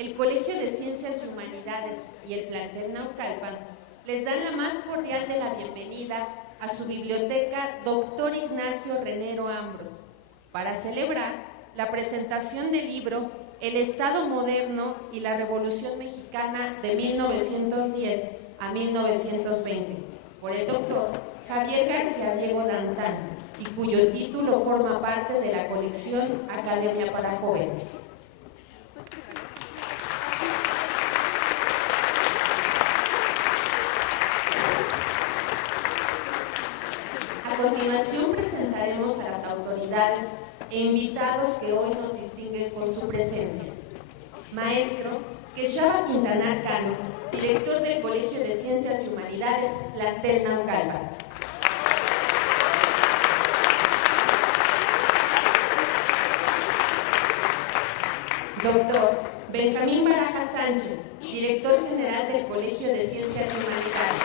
el Colegio de Ciencias y Humanidades y el plantel Naucalpan les dan la más cordial de la bienvenida a su biblioteca Dr. Ignacio Renero Ambros para celebrar la presentación del libro El Estado Moderno y la Revolución Mexicana de 1910 a 1920 por el doctor Javier García Diego Dantán y cuyo título forma parte de la colección Academia para Jóvenes. A continuación presentaremos a las autoridades e invitados que hoy nos distinguen con su presencia. Maestro Quechaba Quintanar Cano, director del Colegio de Ciencias y Humanidades, plantel Naucalpan. Doctor Benjamín Baraja Sánchez, director general del Colegio de Ciencias y Humanidades.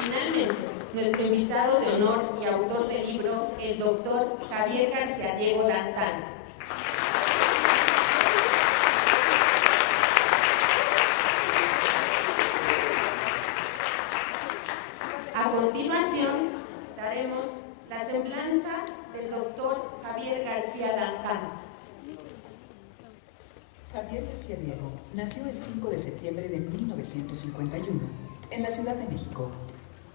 Finalmente, nuestro invitado de honor y autor del libro, el doctor Javier García Diego Dantán. A continuación, daremos la semblanza del doctor Javier García Dantán. Javier García Diego nació el 5 de septiembre de 1951 en la Ciudad de México.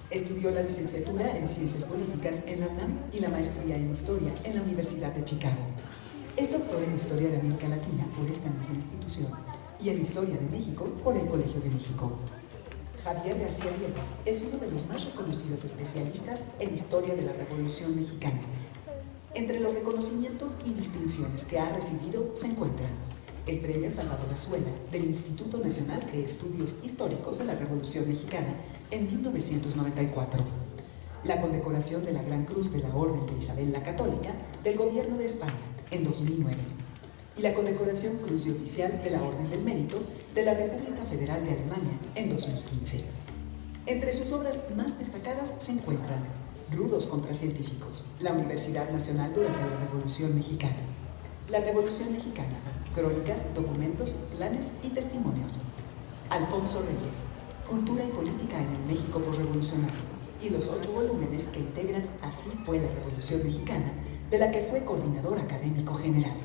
Estudió la licenciatura en Ciencias Políticas en la UNAM y la maestría en Historia en la Universidad de Chicago. Es doctor en Historia de América Latina por esta misma institución y en Historia de México por el Colegio de México. Javier García Diego es uno de los más reconocidos especialistas en Historia de la Revolución Mexicana. Entre los reconocimientos y distinciones que ha recibido se encuentran el Premio Salvador Azuela del Instituto Nacional de Estudios Históricos de la Revolución Mexicana en 1994, la condecoración de la Gran Cruz de la Orden de Isabel la Católica del Gobierno de España en 2009 y la condecoración Cruz de Oficial de la Orden del Mérito de la República Federal de Alemania en 2015. Entre sus obras más destacadas se encuentran Rudos contra Científicos, la Universidad Nacional durante la Revolución Mexicana, la Revolución Mexicana, Crónicas, Documentos, Planes y Testimonios, Alfonso Reyes, Cultura y Política en el México posrevolucionario, y los 8 volúmenes que integran Así fue la Revolución Mexicana, de la que fue coordinador académico general.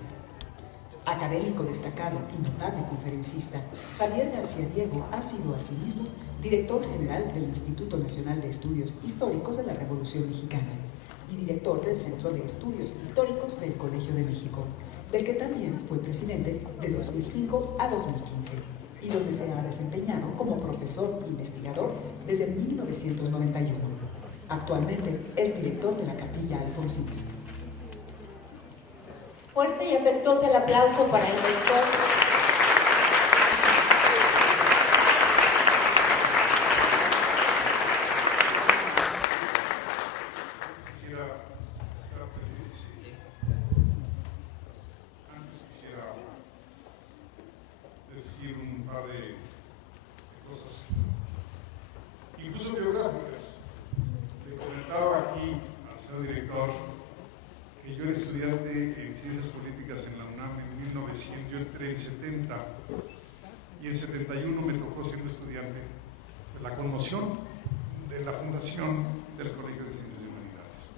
Académico destacado y notable conferencista, Javier García Diego ha sido asimismo director general del Instituto Nacional de Estudios Históricos de la Revolución Mexicana y director del Centro de Estudios Históricos del Colegio de México, del que también fue presidente de 2005 a 2015 y donde se ha desempeñado como profesor investigador desde 1991. Actualmente es director de la Capilla Alfonsina. Fuerte y afectuoso el aplauso para el doctor decir un par de cosas, incluso biográficas. Le comentaba aquí al señor director que yo era estudiante en Ciencias Políticas en la UNAM en 1900, yo entré en 70 y en 71 me tocó siendo estudiante de la conmoción de la fundación del Colegio de Ciencias y Humanidades.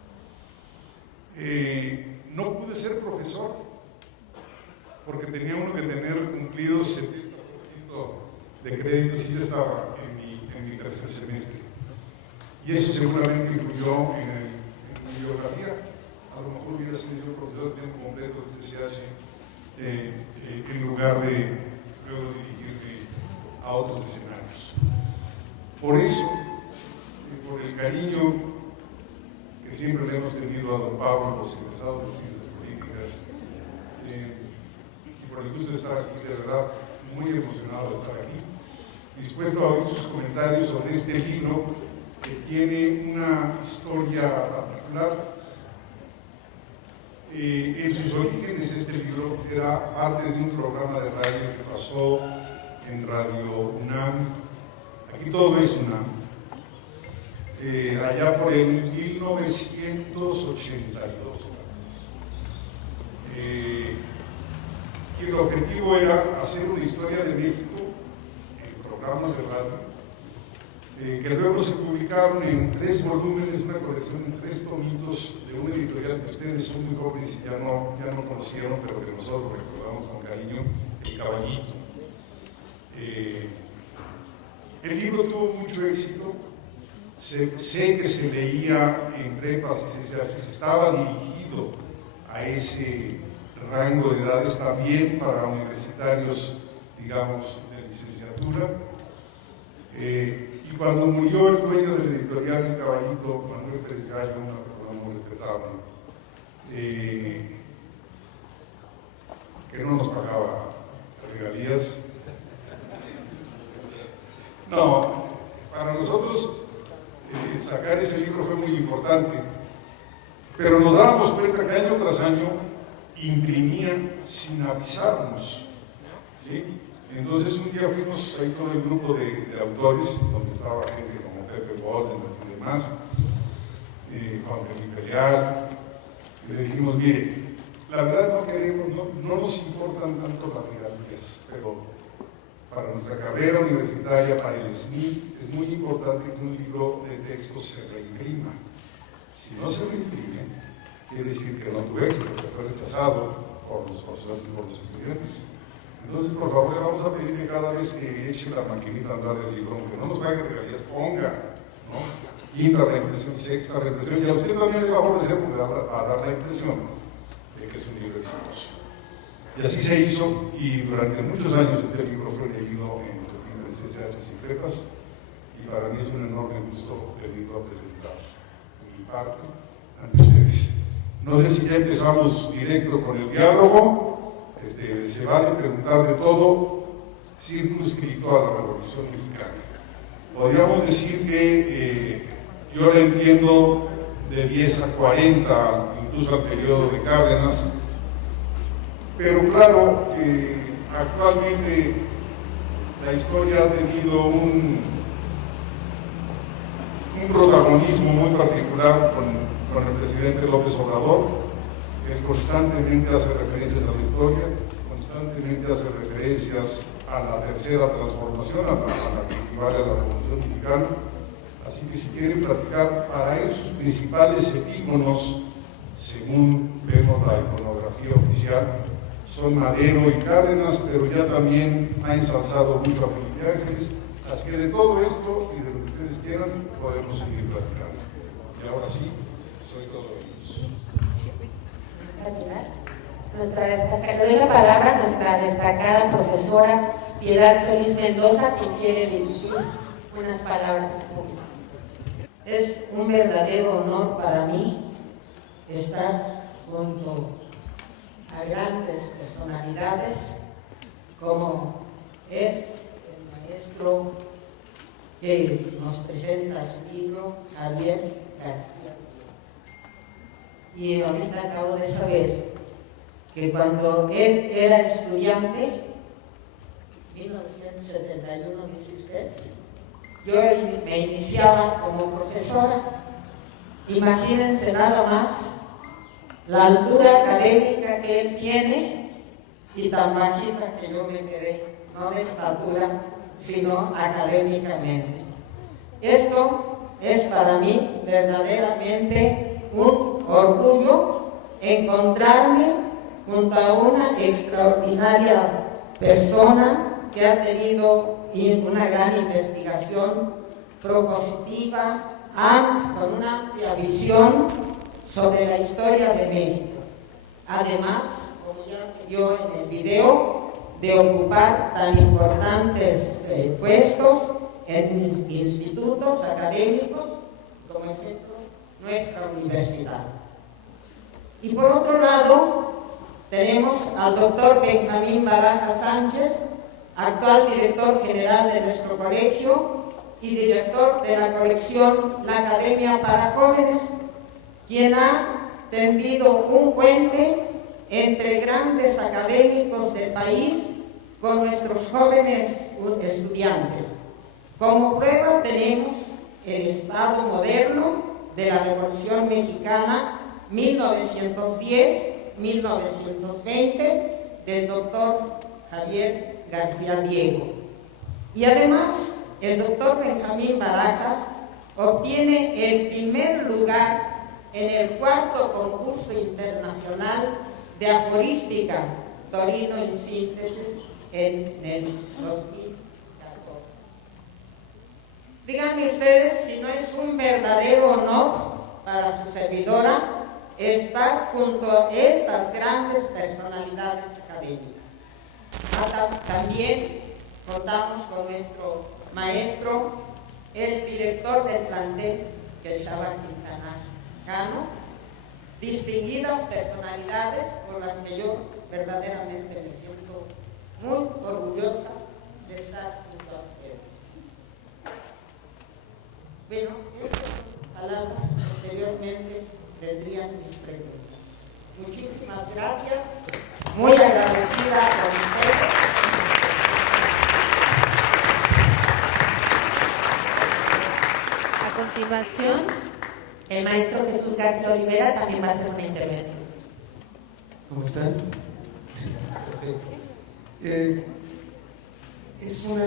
No pude ser profesor porque tenía uno que tener cumplido 70% de créditos y yo estaba en mi tercer semestre. Y eso seguramente influyó en mi biografía. A lo mejor hubiera sido yo profesor de tiempo completo de CCH en lugar de luego dirigirme a otros escenarios. Por eso, por el cariño que siempre le hemos tenido a don Pablo, los egresados de Ciencias Políticas, por el gusto de estar aquí, de verdad, muy emocionado de estar aquí, dispuesto a oír sus comentarios sobre este libro que tiene una historia particular. En sus orígenes este libro era parte de un programa de radio que pasó en Radio UNAM, aquí todo es UNAM, allá por el 1982. Y el objetivo era hacer una historia de México en programas de radio, que luego se publicaron en 3 volúmenes, una colección de 3 tomitos de una editorial que ustedes son muy jóvenes y ya no conocieron, pero que nosotros recordamos con cariño, El Caballito. El libro tuvo mucho éxito. Sé que se leía en prepas y se estaba dirigido a ese rango de edades también para universitarios, digamos, de licenciatura. Y cuando murió el dueño del editorial El Caballito, Manuel Pérez Gallo, una persona muy respetable, que no nos pagaba regalías. No, para nosotros sacar ese libro fue muy importante, pero nos dábamos cuenta que año tras año imprimían sin avisarnos, ¿sí? Entonces un día fuimos ahí todo el grupo de autores, donde estaba gente como Pepe Golden y demás, Juan Felipe Leal, y le dijimos, mire, la verdad no nos importan tanto las regalías, pero para nuestra carrera universitaria, para el SNI, es muy importante que un libro de texto se reimprima. Si no se reimprime, quiere decir que no tuvo éxito, que fue rechazado por los profesores y por los estudiantes. Entonces, por favor, le vamos a pedir que cada vez que eche la maquinita a andar del libro, aunque no nos pague regalías, ponga, ¿no? Quinta reimpresión, sexta reimpresión, y a usted también le va a favorecer a dar la impresión de que es un libro exitoso. Y así se hizo, y durante muchos años este libro fue leído en CCH y prepas, y para mí es un enorme gusto venirlo a presentar mi parte ante ustedes. No sé si ya empezamos directo con el diálogo, se vale preguntar de todo, circunscrito a la Revolución Mexicana. Podríamos decir que yo la entiendo de 10 a 40, incluso al periodo de Cárdenas, pero claro, actualmente la historia ha tenido un protagonismo muy particular con el presidente López Obrador. Él constantemente hace referencias a la historia, constantemente hace referencias a la tercera transformación, a la que equivale a la Revolución Mexicana. Así que si quieren platicar, para él sus principales epígonos, según vemos la iconografía oficial, son Madero y Cárdenas, pero ya también ha ensalzado mucho a Felipe Ángeles. Así que de todo esto y de lo que ustedes quieran, podemos seguir platicando. Y ahora sí, soy todo oídos. Le doy la palabra a nuestra destacada profesora Piedad Solís Mendoza, quien quiere dirigir unas palabras al público. Es un verdadero honor para mí estar junto a grandes personalidades como es el maestro que nos presenta su libro, Javier García. Y ahorita acabo de saber que cuando él era estudiante, 1971 dice usted, yo me iniciaba como profesora. Imagínense nada más la altura académica que él tiene y tan bajita que yo me quedé, no de estatura, sino académicamente. Esto es para mí verdaderamente un orgullo encontrarme junto a una extraordinaria persona que ha tenido una gran investigación propositiva, con una amplia visión sobre la historia de México. Además, como ya se vio en el video, de ocupar tan importantes puestos en institutos académicos, como ejemplo, nuestra universidad. Y por otro lado, tenemos al doctor Benjamín Baraja Sánchez, actual director general de nuestro colegio y director de la colección La Academia para Jóvenes, quien ha tendido un puente entre grandes académicos del país con nuestros jóvenes estudiantes. Como prueba tenemos el Estado moderno de la Revolución Mexicana 1910, 1920 del doctor Javier García Diego. Y además, el doctor Benjamín Barajas obtiene el primer lugar en el 4º concurso internacional de aforística Torino en síntesis en el 2014. Díganme ustedes si no es un verdadero honor para su servidora estar junto a estas grandes personalidades académicas. También contamos con nuestro maestro, el director del plantel, Quechaba Quintana Cano, distinguidas personalidades por las que yo verdaderamente me siento muy orgullosa de estar junto a ustedes. Bueno, estas palabras posteriormente vendrían mis preguntas. Muchísimas gracias, muy agradecida con ustedes. A continuación, el maestro Jesús García Olivera también va a hacer una intervención. ¿Cómo están? Perfecto. Es una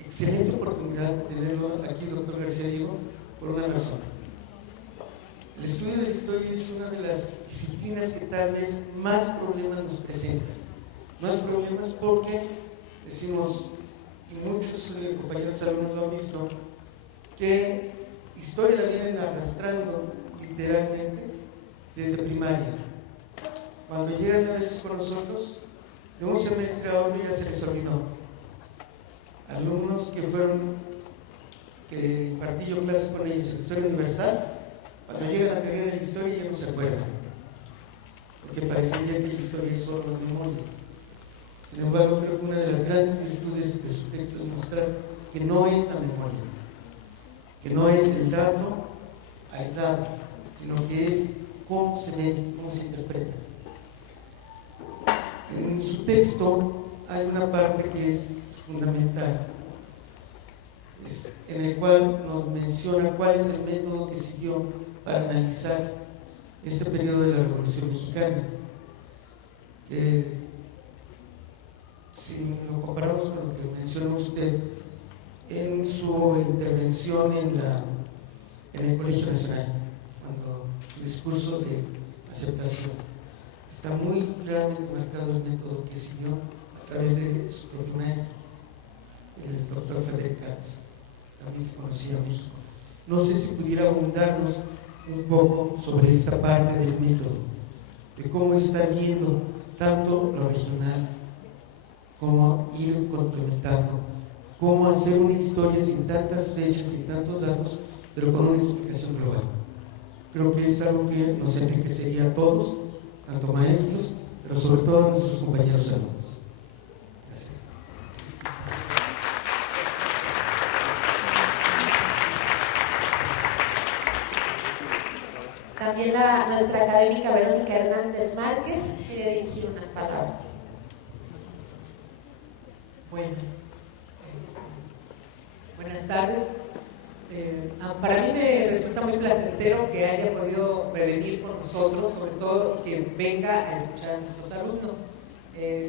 excelente oportunidad tenerlo aquí, doctor García Diego, por una razón. El estudio de la historia es una de las disciplinas que tal vez más problemas nos presentan. Más problemas porque decimos, y muchos compañeros alumnos lo han visto, que historia la vienen arrastrando literalmente desde primaria. Cuando llegan a veces con nosotros, de un semestre a otro ya se les olvidó. Alumnos que impartí yo clases con ellos en Historia Universal, cuando llegan a la carrera de la historia ya no se acuerdan, porque parecería que la historia es solo la memoria. Sin embargo, creo que una de las grandes virtudes de su texto es mostrar que no es la memoria, que no es el dato aislado, sino que es cómo se lee, cómo se interpreta. En su texto hay una parte que es fundamental, en el cual nos menciona cuál es el método que siguió para analizar este periodo de la Revolución Mexicana. Si lo comparamos con lo que mencionó usted en su intervención en el Colegio Nacional, cuando su discurso de aceptación, está muy claramente marcado el método que siguió a través de su propio maestro, el doctor Frederick Katz, también que conocía a México. No sé si pudiera abundarnos un poco sobre esta parte del método, de cómo estar viendo tanto lo regional, cómo ir complementando, cómo hacer una historia sin tantas fechas, sin tantos datos, pero con una explicación global. Creo que es algo que nos enriquecería a todos, tanto maestros, pero sobre todo a nuestros compañeros alumnos. Gracias. También nuestra académica Verónica Hernández Márquez quiere dirigir unas palabras. Bueno, buenas tardes. Para mí me resulta muy placentero que haya podido prevenir con nosotros, sobre todo que venga a escuchar a nuestros alumnos.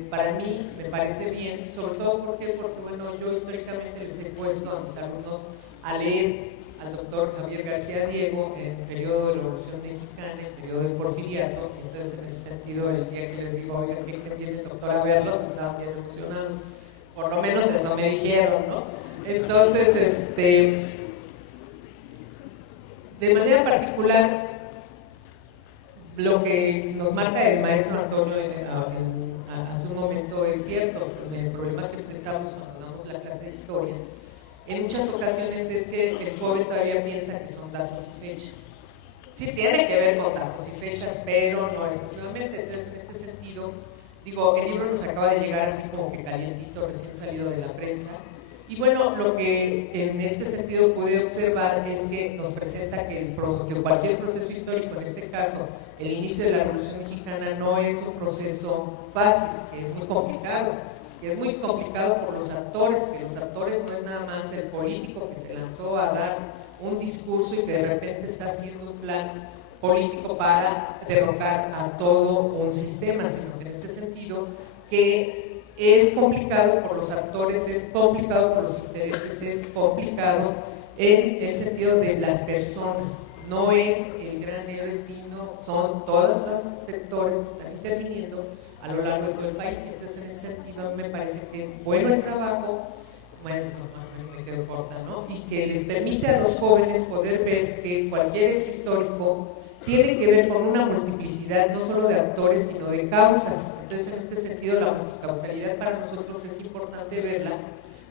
Para mí me parece bien, sobre todo porque bueno, yo históricamente les he puesto a mis alumnos a leer al doctor Javier García Diego en el periodo de la Revolución Mexicana, en el periodo del Porfiriato. Entonces, en ese sentido, el día que les digo, oigan, que viene el doctor a verlos, estaban bien emocionados. Por lo menos eso me dijeron, ¿no? Entonces, de manera particular, lo que nos marca el maestro Antonio hace un momento es cierto. El problema que enfrentamos cuando damos la clase de historia en muchas ocasiones es que el joven todavía piensa que son datos y fechas. Sí tiene que ver con datos y fechas, pero no exclusivamente. Entonces, en este sentido, digo, el libro nos acaba de llegar así como que calientito, recién salido de la prensa. Y bueno, lo que en este sentido pude observar es que nos presenta que cualquier proceso histórico, en este caso el inicio de la Revolución Mexicana, no es un proceso fácil, que es muy complicado. Y es muy complicado por los actores, que los actores no es nada más el político que se lanzó a dar un discurso y que de repente está haciendo un plan político para derrocar a todo un sistema, sino que en este sentido que es complicado por los actores, es complicado por los intereses, es complicado en el sentido de las personas. No es el gran héroe, sino son todos los sectores que están interviniendo a lo largo de todo el país. Entonces, en ese sentido, me parece que es bueno el trabajo, pues no, me quedo corta, ¿no? Y que les permite a los jóvenes poder ver que cualquier hecho histórico tiene que ver con una multiplicidad, no solo de actores, sino de causas. Entonces, en este sentido, la multicausalidad para nosotros es importante verla,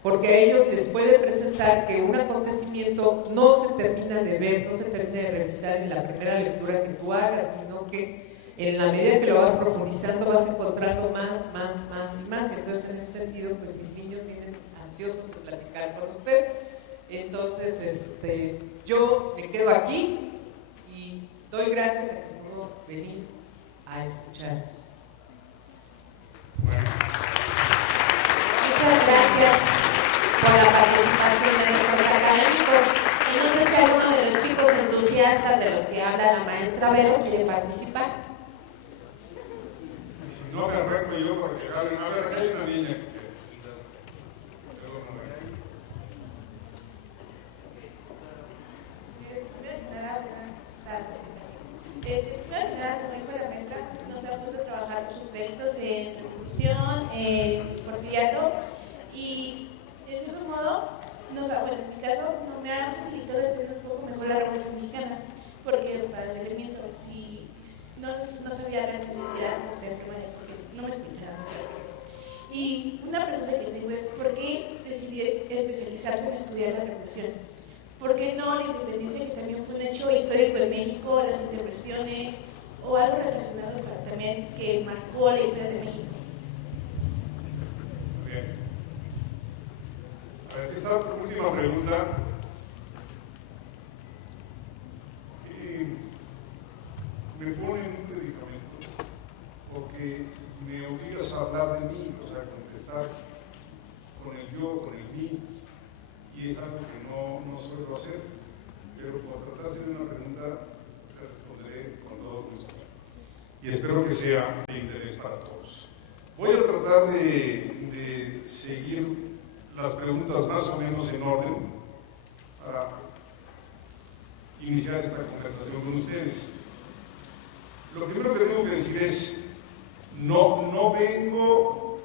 porque a ellos les puede presentar que un acontecimiento no se termina de ver, no se termina de revisar en la primera lectura que tú hagas, sino que en la medida que lo vas profundizando vas encontrando más y más. Entonces, en ese sentido, pues mis niños vienen ansiosos de platicar con usted. Entonces, yo me quedo aquí y doy gracias a que pudo venir a escucharnos. Muchas gracias por la participación de nuestros académicos. Y no sé si alguno de los chicos entusiastas de los que habla la maestra Vero quiere participar. Y si no me arreglo yo para que jalen. A ver, acá hay una niña que... Primero que nada, como dijo la maestra, nos ha puesto a trabajar sus textos en Revolución, en Porfiriato, y de cierto modo, bueno, en mi caso, me ha facilitado entender un poco mejor la Revolución Mexicana, porque para el elemento, si no sabía realmente qué era el tema, porque no me explicaba. Y una pregunta que tengo es, ¿por qué decidí especializarse en estudiar la Revolución? ¿Por qué no la independencia, que también fue un hecho histórico en México, las intervenciones o algo relacionado también que marcó la historia de México? Bien. A ver, esta última pregunta me pone en un predicamento porque me obligas a hablar de mí, o sea, contestar con el yo, con el mí. Y es algo que no suelo hacer, pero por tratarse de una pregunta, te responderé con todo gusto. Y espero que sea de interés para todos. Voy a tratar de seguir las preguntas más o menos en orden para iniciar esta conversación con ustedes. Lo primero que tengo que decir es, no vengo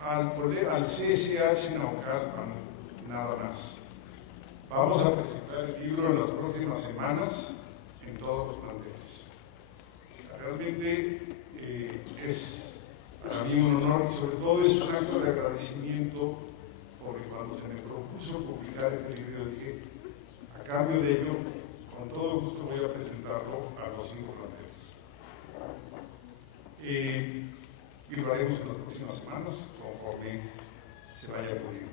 al CSH Naucalpan nada más. Vamos a presentar el libro en las próximas semanas en todos los planteles. Realmente es para mí un honor y sobre todo es un acto de agradecimiento porque cuando se me propuso publicar este libro dije, a cambio de ello, con todo gusto voy a presentarlo a los 5 planteles. Y lo haremos en las próximas semanas conforme se vaya pudiendo.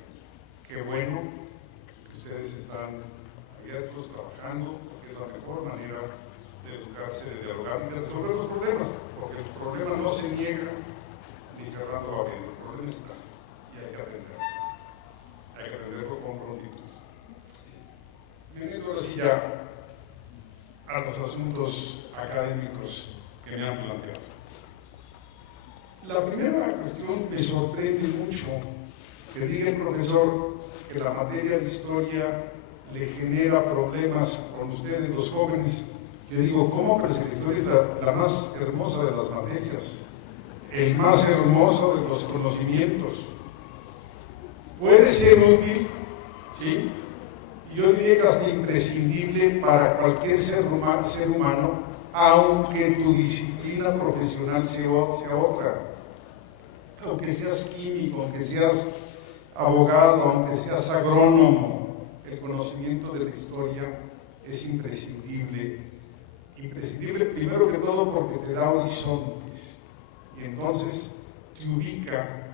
Qué bueno que ustedes están abiertos, trabajando, porque es la mejor manera de educarse, de dialogar y de resolver los problemas, porque el problema no se niega ni cerrando o abriendo, el problema está y hay que atenderlo. Hay que atenderlo con prontitud. Veniendo ahora sí ya a los asuntos académicos que me han planteado. La primera cuestión me sorprende mucho que diga el profesor que la materia de historia le genera problemas con ustedes, los jóvenes. Yo digo, ¿cómo? Pero si la historia es la más hermosa de las materias, el más hermoso de los conocimientos. Puede ser útil, ¿sí? Yo diría que hasta imprescindible para cualquier ser humano, aunque tu disciplina profesional sea otra. Aunque seas químico, aunque seas abogado, aunque seas agrónomo, el conocimiento de la historia es imprescindible. Imprescindible primero que todo porque te da horizontes y entonces te ubica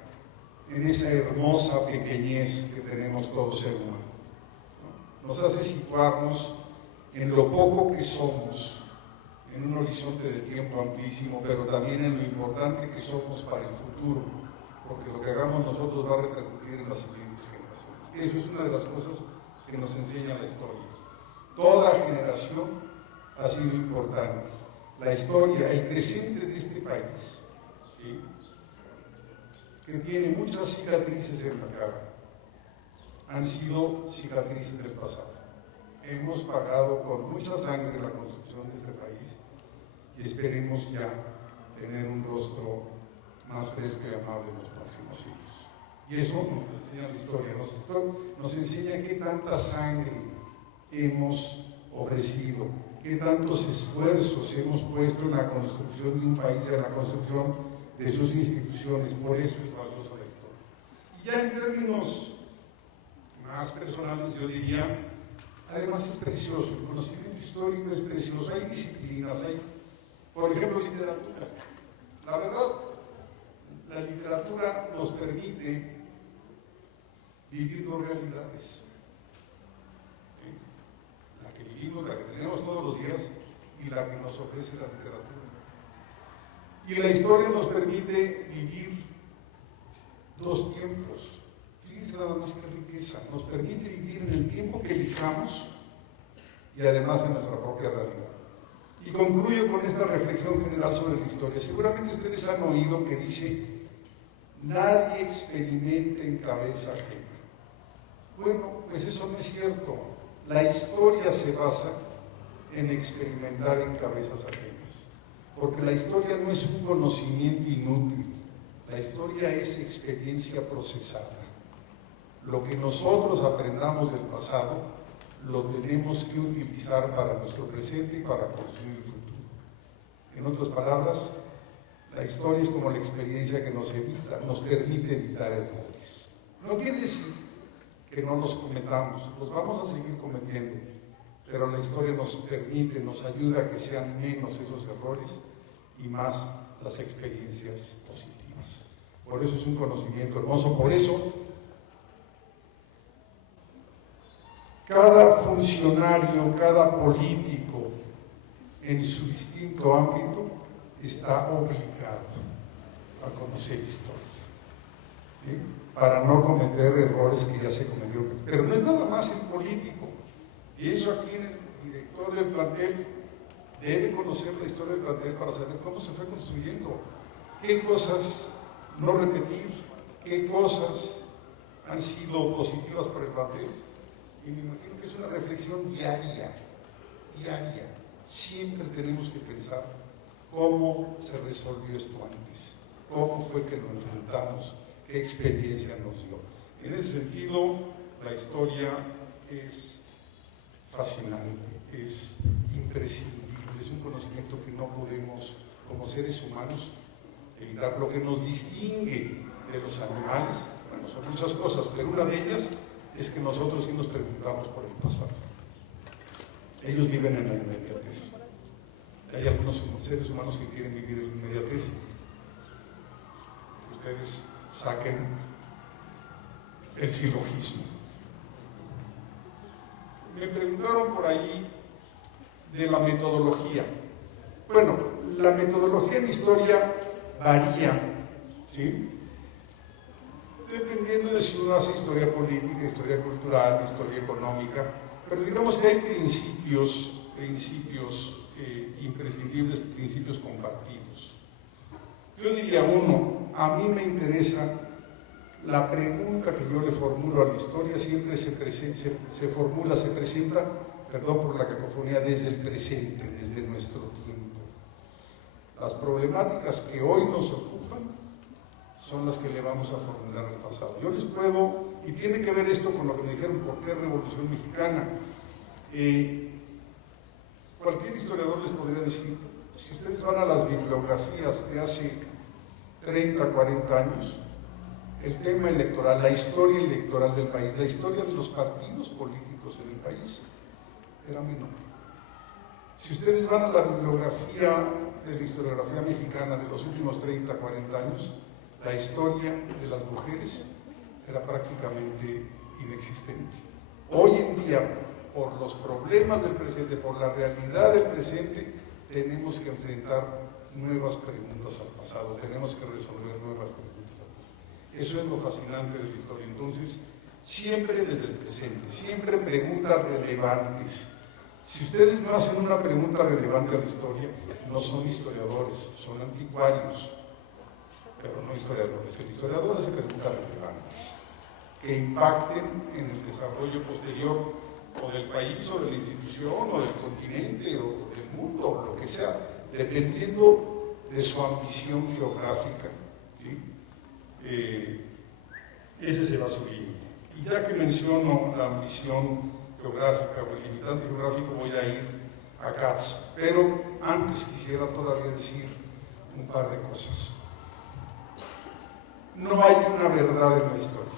en esa hermosa pequeñez que tenemos todo ser humano. Nos hace situarnos en lo poco que somos, en un horizonte de tiempo amplísimo, pero también en lo importante que somos para el futuro, porque lo que hagamos nosotros va a repercutir en las siguientes generaciones. Eso es una de las cosas que nos enseña la historia. Toda generación ha sido importante. La historia, el presente de este país, ¿sí?, que tiene muchas cicatrices en la cara, han sido cicatrices del pasado. Hemos pagado con mucha sangre la construcción de este país y esperemos ya tener un rostro más fresco y amable en los próximos siglos. Y eso nos enseña la historia, nos enseña qué tanta sangre hemos ofrecido, qué tantos esfuerzos hemos puesto en la construcción de un país, en la construcción de sus instituciones. Por eso es valiosa la historia. Y ya en términos más personales, yo diría, además es precioso, el conocimiento histórico es precioso, hay disciplinas, hay, por ejemplo, literatura. La verdad, la literatura nos permite vivir dos realidades, ¿sí?, la que vivimos, la que tenemos todos los días y la que nos ofrece la literatura. Y la historia nos permite vivir dos tiempos. Fíjense nada más que riqueza, nos permite vivir en el tiempo que elijamos y además en nuestra propia realidad. Y concluyo con esta reflexión general sobre la historia. Seguramente ustedes han oído que dice, nadie experimenta en cabeza ajena. Bueno, pues eso no es cierto. La historia se basa en experimentar en cabezas ajenas, porque la historia no es un conocimiento inútil, la historia es experiencia procesada. Lo que nosotros aprendamos del pasado lo tenemos que utilizar para nuestro presente y para construir el futuro. En otras palabras, la historia es como la experiencia que nos permite evitar errores. No quiere decir que no los cometamos, los vamos a seguir cometiendo, pero la historia nos permite, nos ayuda a que sean menos esos errores y más las experiencias positivas. Por eso es un conocimiento hermoso, por eso cada funcionario, cada político en su distinto ámbito está obligado a conocer historia, ¿sí?, para no cometer errores que ya se cometieron. Pero no es nada más el político. Y eso aquí en el director del plantel debe conocer la historia del plantel para saber cómo se fue construyendo, qué cosas no repetir, qué cosas han sido positivas para el plantel. Y me imagino que es una reflexión diaria. Siempre tenemos que pensar cómo se resolvió esto antes, cómo fue que lo enfrentamos, qué experiencia nos dio. En ese sentido, la historia es fascinante, es imprescindible, es un conocimiento que no podemos, como seres humanos, evitar. Lo que nos distingue de los animales, bueno, son muchas cosas, pero una de ellas es que nosotros sí nos preguntamos por el pasado. Ellos viven en la inmediatez. Hay algunos seres humanos que quieren vivir en la inmediatez. Ustedes saquen el silogismo. Me preguntaron por ahí de la metodología. Bueno, la metodología en historia varía, ¿sí?, dependiendo de si uno hace historia política, historia cultural, historia económica, pero digamos que hay principios imprescindibles, principios compartidos. Yo diría, uno, a mí me interesa la pregunta que yo le formulo a la historia, siempre se presenta, perdón por la cacofonía, desde el presente, desde nuestro tiempo. Las problemáticas que hoy nos ocupan son las que le vamos a formular al pasado. Yo les puedo, y tiene que ver esto con lo que me dijeron, ¿por qué Revolución Mexicana? Cualquier historiador les podría decir, si ustedes van a las bibliografías de hace 30, 40 años, el tema electoral, la historia electoral del país, la historia de los partidos políticos en el país, era menor. Si ustedes van a la bibliografía de la historiografía mexicana de los últimos 30, 40 años, la historia de las mujeres era prácticamente inexistente. Hoy en día, por los problemas del presente, por la realidad del presente, tenemos que enfrentar nuevas preguntas al pasado, tenemos que resolver nuevas preguntas al pasado. Eso es lo fascinante de la historia. Entonces, siempre desde el presente, siempre preguntas relevantes, Si ustedes no hacen una pregunta relevante a la historia, no son historiadores, son anticuarios, pero no historiadores. El historiador hace preguntas relevantes que impacten en el desarrollo posterior o del país o de la institución o del continente o del mundo, o lo que sea, dependiendo de su ambición geográfica, ¿sí? Ese será su límite. Y ya que menciono la ambición geográfica o el limitante geográfico, voy a ir a Katz, pero antes quisiera todavía decir un par de cosas. No hay una verdad en la historia.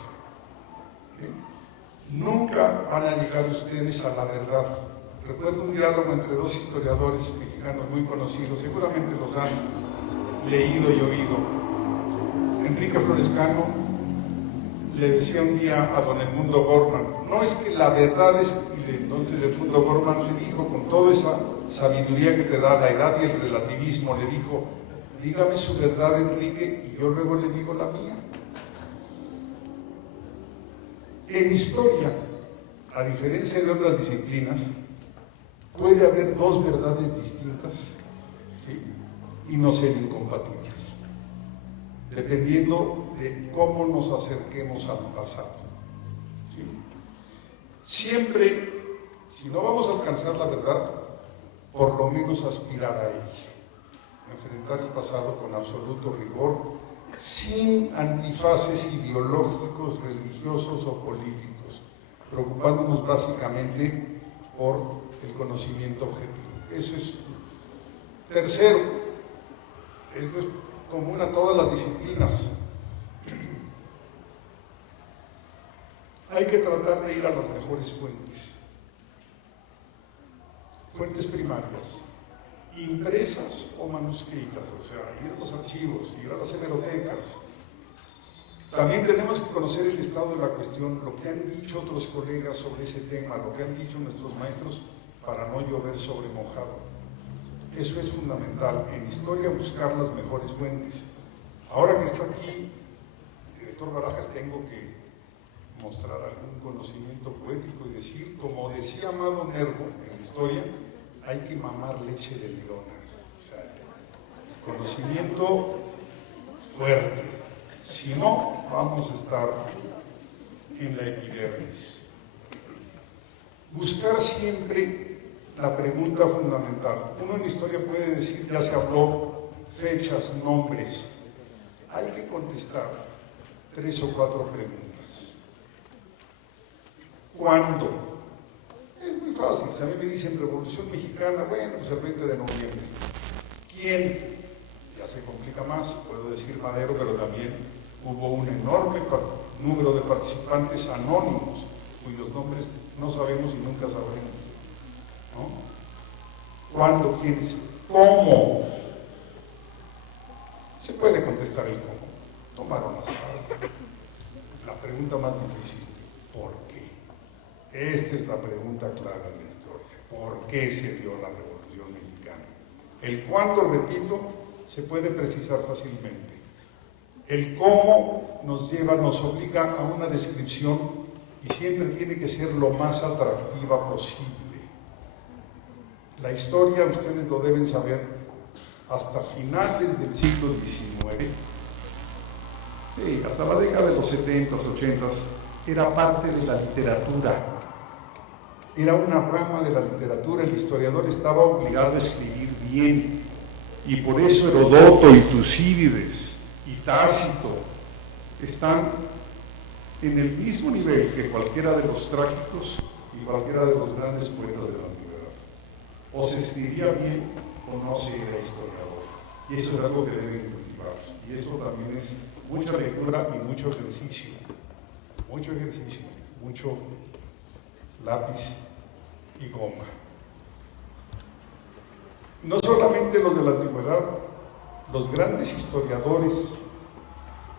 Nunca van a llegar ustedes a la verdad. Recuerdo un diálogo entre dos historiadores mexicanos muy conocidos, seguramente los han leído y oído. Enrique Florescano le decía un día a don Edmundo Gorman, no es que la verdad es, y entonces Edmundo Gorman le dijo, con toda esa sabiduría que te da la edad y el relativismo, le dijo, dígame su verdad, Enrique, y yo luego le digo la mía. En historia, a diferencia de otras disciplinas, puede haber dos verdades distintas, ¿sí? Y no ser incompatibles, dependiendo de cómo nos acerquemos al pasado, ¿sí? Siempre, si no vamos a alcanzar la verdad, por lo menos aspirar a ella, enfrentar el pasado con absoluto rigor, sin antifaces ideológicos, religiosos o políticos, preocupándonos básicamente por el conocimiento objetivo. Eso es. Tercero, esto es común a todas las disciplinas. Hay que tratar de ir a las mejores fuentes primarias, impresas o manuscritas, o sea, ir a los archivos, ir a las hemerotecas. También tenemos que conocer el estado de la cuestión, lo que han dicho otros colegas sobre ese tema, lo que han dicho nuestros maestros, para no llover sobre mojado. Eso es fundamental. En historia, buscar las mejores fuentes. Ahora que está aquí el director Barajas, tengo que mostrar algún conocimiento poético y decir, como decía Amado Nervo en la historia, hay que mamar leche de leonas, o sea, conocimiento fuerte, si no, vamos a estar en la epidermis. Buscar siempre la pregunta fundamental. Uno en la historia puede decir, ya se habló, fechas, nombres, hay que contestar 3 o 4 preguntas. ¿Cuándo? Es muy fácil, si a mí me dicen Revolución Mexicana, bueno, pues el 20 de noviembre. ¿Quién? Ya se complica más, puedo decir Madero, pero también hubo un enorme número de participantes anónimos, cuyos nombres no sabemos y nunca sabremos, ¿no? ¿Cuándo? ¿Quiénes? ¿Cómo? Se puede contestar el cómo. Tomaron las armas. La pregunta más difícil, ¿por qué? Esta es la pregunta clave en la historia. ¿Por qué se dio la Revolución Mexicana? El cuándo, repito, se puede precisar fácilmente. El cómo nos obliga a una descripción y siempre tiene que ser lo más atractiva posible. La historia, ustedes lo deben saber, hasta finales del siglo XIX, hasta la década de los 70s, 80s, era parte de la literatura. Era una rama de la literatura, el historiador estaba obligado a escribir bien, y por eso Herodoto y Tucídides y Tácito están en el mismo nivel que cualquiera de los trágicos y cualquiera de los grandes poetas de la antigüedad. O se escribía bien o no se era historiador, y eso es algo que deben cultivar, y eso también es mucha lectura y mucho ejercicio, mucho lápiz y goma. No solamente los de la antigüedad, los grandes historiadores,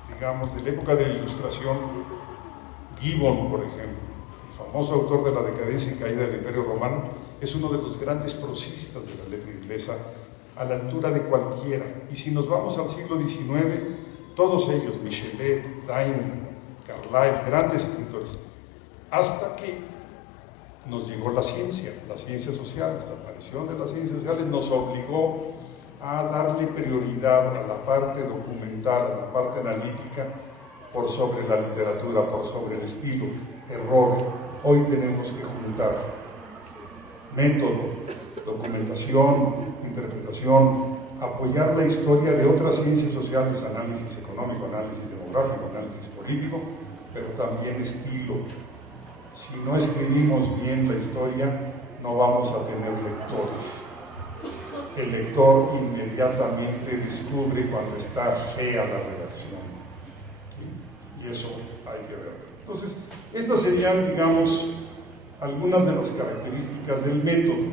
digamos, de la época de la Ilustración, Gibbon, por ejemplo, el famoso autor de La decadencia y caída del Imperio Romano, es uno de los grandes prosistas de la letra inglesa, a la altura de cualquiera. Y si nos vamos al siglo XIX, todos ellos, Michelet, Taine, Carlyle, grandes escritores, hasta que nos llegó las ciencias sociales. La aparición de las ciencias sociales nos obligó a darle prioridad a la parte documental, a la parte analítica, por sobre la literatura, por sobre el estilo. Error. Hoy tenemos que juntar método, documentación, interpretación, apoyar la historia de otras ciencias sociales, análisis económico, análisis demográfico, análisis político, pero también estilo. Si no escribimos bien la historia, no vamos a tener lectores. El lector inmediatamente descubre cuando está fea la redacción. ¿Sí? Y eso hay que verlo. Entonces, estas serían, digamos, algunas de las características del método.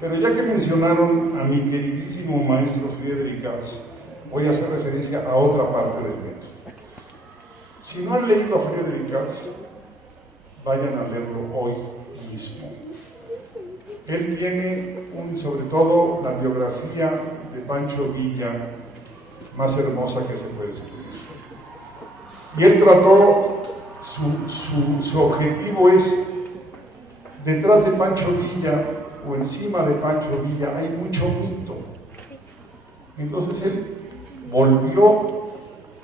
Pero ya que mencionaron a mi queridísimo maestro Friedrich Katz, voy a hacer referencia a otra parte del método. Si no han leído a Friedrich Katz, vayan a leerlo hoy mismo. Él tiene, sobre todo, la biografía de Pancho Villa más hermosa que se puede escribir. Y él trató, su objetivo es, detrás de Pancho Villa, o encima de Pancho Villa, hay mucho mito. Entonces él volvió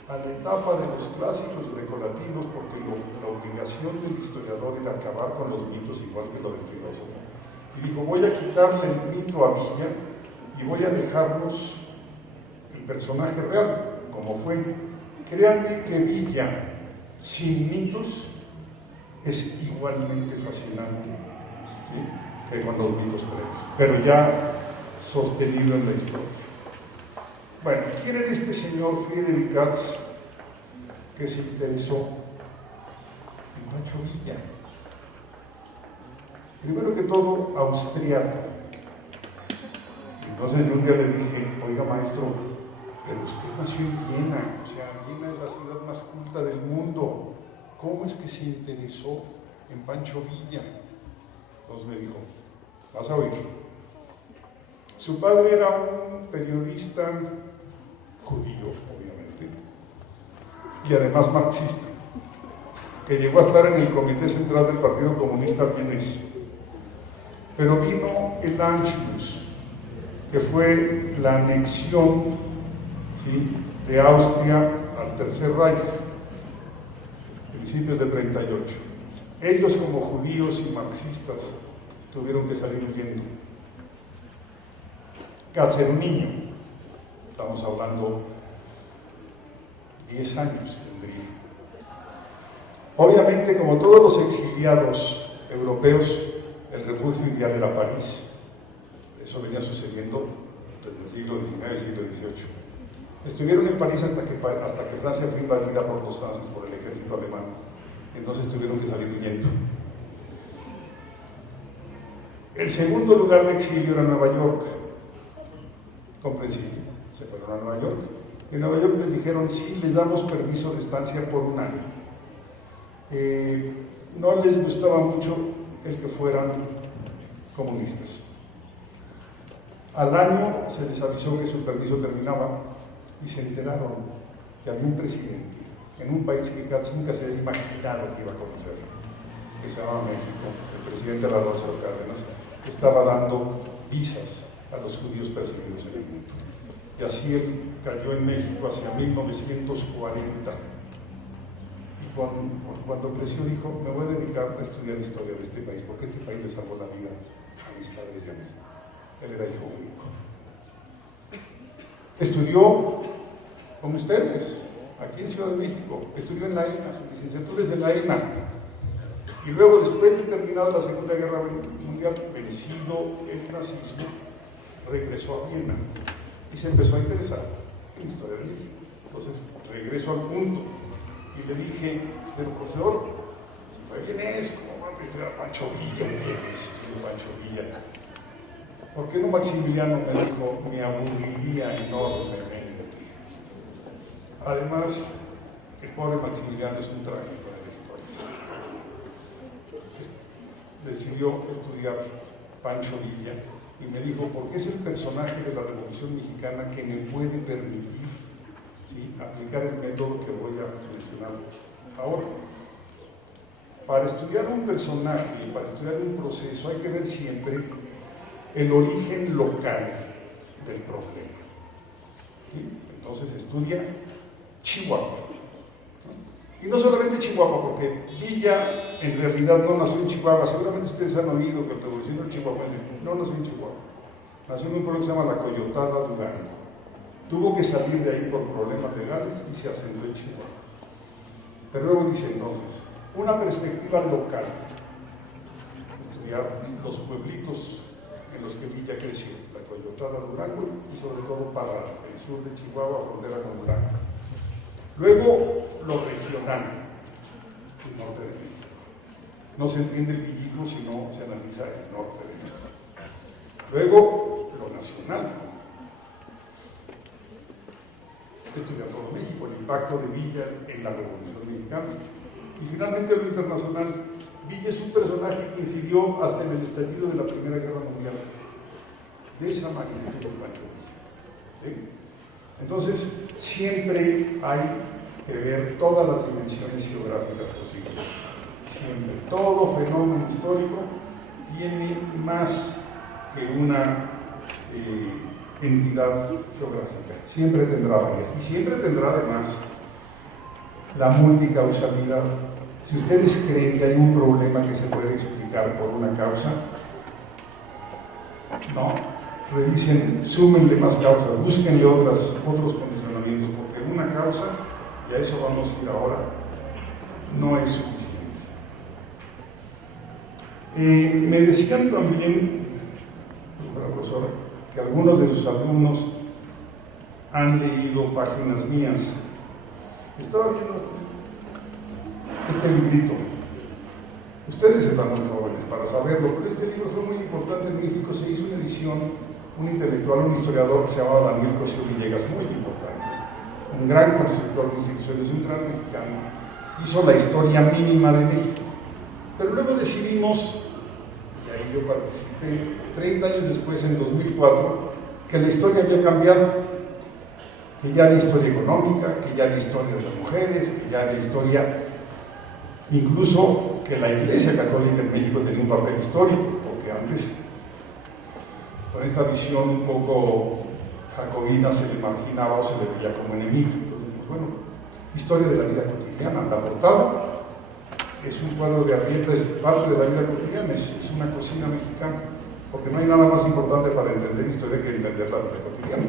a la etapa de los clásicos grecolatinos, porque la obligación del historiador era acabar con los mitos, igual que lo del filósofo. Y dijo, voy a quitarle el mito a Villa y voy a dejarnos el personaje real, como fue. Créanme que Villa, sin mitos, es igualmente fascinante, ¿sí?, que con los mitos previos, pero ya sostenido en la historia. Bueno, ¿quién era este señor Friedrich Katz que se interesó en Pancho Villa? Primero que todo, austriaco. Entonces yo un día le dije, oiga maestro, pero usted nació en Viena, o sea, Viena es la ciudad más culta del mundo. ¿Cómo es que se interesó en Pancho Villa? Entonces me dijo, vas a oír. Su padre era un periodista judío, obviamente, y además marxista, que llegó a estar en el Comité Central del Partido Comunista Vienés. Pero vino el Anschluss, que fue la anexión, ¿sí?, de Austria al Tercer Reich, principios de 38. Ellos, como judíos y marxistas, tuvieron que salir huyendo. Katz era un niño, estamos hablando 10 años tendría. Obviamente, como todos los exiliados europeos, el refugio ideal era París. Eso venía sucediendo desde el siglo XIX y siglo XVIII. Estuvieron en París hasta que Francia fue invadida por los nazis, por el ejército alemán. Entonces tuvieron que salir huyendo. El segundo lugar de exilio era Nueva York. Comprensible. Se fueron a Nueva York. En Nueva York les dijeron, sí, les damos permiso de estancia por un año. No les gustaba mucho el que fueran comunistas. Al año se les avisó que su permiso terminaba y se enteraron que había un presidente en un país que Katz nunca se había imaginado que iba a conocer, que se llama México, el presidente Lázaro Cárdenas, que estaba dando visas a los judíos perseguidos en el mundo. Y así él cayó en México hacia 1940. Y cuando creció dijo, me voy a dedicar a estudiar historia de este país, porque este país le salvó la vida a mis padres y a mí. Él era hijo único. Estudió con ustedes, aquí en Ciudad de México. Estudió en la ENA, su licenciatura es de la ENA. Y luego, después de terminada la Segunda Guerra Mundial, vencido el nazismo, regresó a Viena y se empezó a interesar en historia de México. Entonces, regreso al punto y le dije, pero profesor, si fue Vienés, ¿cómo van a estudiar Pancho Villa en Vienés? Pancho Villa. ¿Por qué no Maximiliano? Me dijo, me aburriría enormemente. Además, el pobre Maximiliano es un trágico de la historia. Decidió estudiar Pancho Villa y me dijo, porque es el personaje de la Revolución Mexicana que me puede permitir, ¿sí?, aplicar el método que voy a mencionar ahora. para estudiar un personaje, para estudiar un proceso, hay que ver siempre el origen local del problema. ¿Sí? Entonces estudia Chihuahua. Y no solamente Chihuahua, porque Villa en realidad no nació en Chihuahua. Seguramente ustedes han oído que el revolucionario chihuahuense no nació en Chihuahua. Nació en un pueblo que se llama La Coyotada, Durango. Tuvo que salir de ahí por problemas legales y se asentó en Chihuahua. Pero luego dice entonces, una perspectiva local, estudiar los pueblitos en los que Villa creció, La Coyotada, Durango y sobre todo Parral, el sur de Chihuahua, frontera con Durango. Luego, lo regional, el norte de México. No se entiende el villismo si no se analiza el norte de México. Luego, lo nacional. Estudiar todo México, el impacto de Villa en la Revolución Mexicana. Y finalmente, lo internacional. Villa es un personaje que incidió hasta en el estallido de la Primera Guerra Mundial. De esa magnitud de Pancho Villa. ¿Sí? Entonces, siempre hay que ver todas las dimensiones geográficas posibles. Siempre. Todo fenómeno histórico tiene más que una entidad geográfica. Siempre tendrá varias. Y siempre tendrá además la multicausalidad. Si ustedes creen que hay un problema que se puede explicar por una causa, no. Revisen, súmenle más causas, búsquenle otros condicionamientos, porque una causa, y a eso vamos a ir ahora, no es suficiente. Me decían también, la profesora, que algunos de sus alumnos han leído páginas mías. Estaba viendo este librito. Ustedes están muy jóvenes para saberlo, pero este libro fue muy importante en México. Se hizo una edición, un intelectual, un historiador que se llamaba Daniel Cosío Villegas, muy importante, un gran constructor de instituciones, un gran mexicano, hizo la historia mínima de México. Pero luego decidimos, y ahí yo participé, 30 años después, en 2004, que la historia había cambiado, que ya había historia económica, que ya había historia de las mujeres, que ya había historia, incluso que la Iglesia Católica en México tenía un papel histórico, porque antes, con esta visión un poco jacobina, se le marginaba o se le veía como enemigo. Entonces, bueno, historia de la vida cotidiana. La portada es un cuadro de Arrieta, es parte de la vida cotidiana, es una cocina mexicana, porque no hay nada más importante para entender historia que entender la vida cotidiana.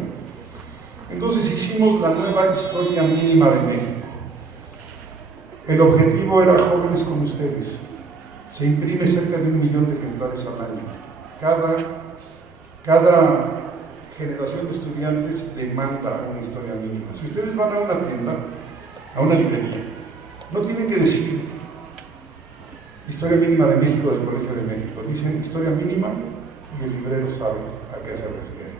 Entonces hicimos la nueva historia mínima de México. El objetivo era jóvenes como ustedes. Se imprime cerca de 1 millón de ejemplares al año. Cada generación de estudiantes demanda una historia mínima. Si ustedes van a una tienda, a una librería, no tienen que decir Historia Mínima de México del Colegio de México. Dicen Historia Mínima y el librero sabe a qué se refiere.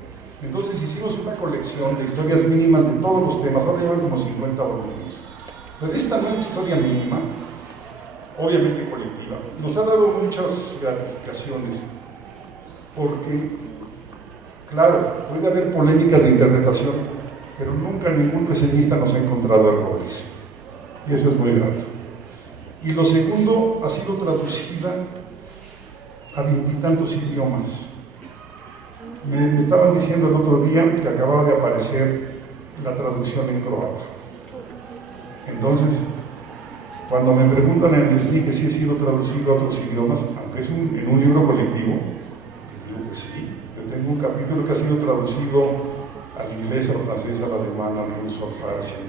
Entonces hicimos una colección de historias mínimas de todos los temas. Ahora llevan como 50 volúmenes. Pero esta nueva historia mínima, obviamente colectiva, nos ha dado muchas gratificaciones, porque, claro, puede haber polémicas de interpretación, pero nunca ningún reseñista nos ha encontrado errores, y eso es muy grato. Y lo segundo, ha sido traducida a 20 y tantos idiomas. Me estaban diciendo el otro día que acababa de aparecer la traducción en croata. Entonces, cuando me preguntan les digo que sí he sido traducido a otros idiomas, aunque es en un libro colectivo, les digo pues sí. Yo tengo un capítulo que ha sido traducido al inglés, al francés, al alemán, al ruso, al farsi,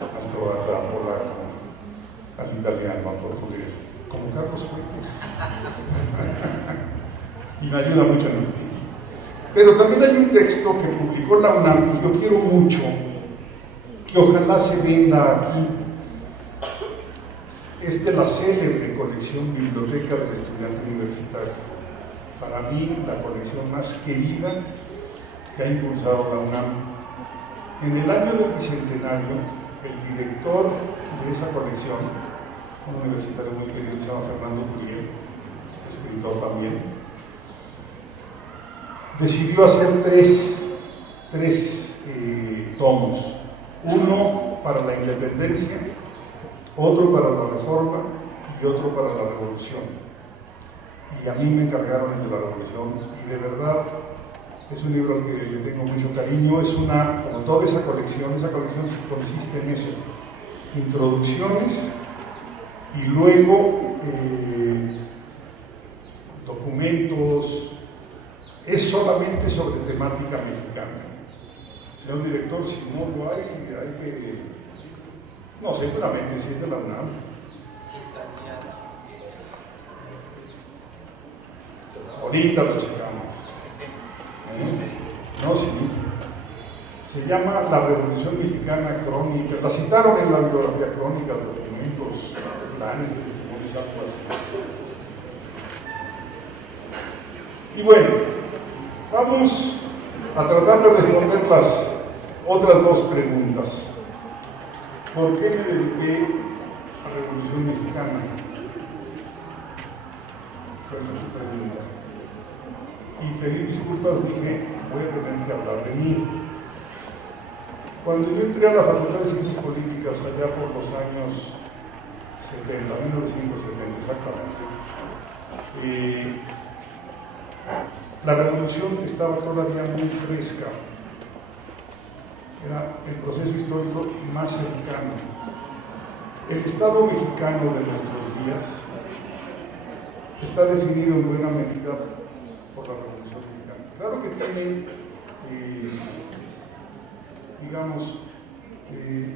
al croata, al polaco, al italiano, al portugués, como Carlos Fuentes. Y me ayuda mucho en mi estilo. Pero también hay un texto que publicó la UNAM que yo quiero mucho, que ojalá se venda aquí. Es de la célebre colección Biblioteca del Estudiante Universitario. Para mí, la colección más querida que ha impulsado la UNAM. En el año del bicentenario, el director de esa colección, un universitario muy querido que se llama Fernando Curiel, escritor también, decidió hacer tres tomos. Uno para la independencia, otro para la reforma y otro para la Revolución. Y a mí me encargaron el de la Revolución, y de verdad es un libro al que le tengo mucho cariño. Es como toda esa colección consiste en eso: introducciones y luego documentos. Es solamente sobre temática mexicana. Señor director, si no lo hay que... No, seguramente si es de la UNAM. Ahorita lo checamos. No, sí. Se llama La Revolución Mexicana Crónica. La citaron en la bibliografía: crónicas, documentos, planes, testimonios, algo así. Y bueno, vamos a tratar de responder las otras dos preguntas. ¿Por qué me dediqué a la Revolución Mexicana? Fue la pregunta. Y pedí disculpas, dije, voy a tener que hablar de mí. Cuando yo entré a la Facultad de Ciencias Políticas, allá por los años 70, 1970 exactamente, la revolución estaba todavía muy fresca. Era el proceso histórico más cercano. El Estado mexicano de nuestros días está definido en buena medida por la Revolución Mexicana. Claro que tiene,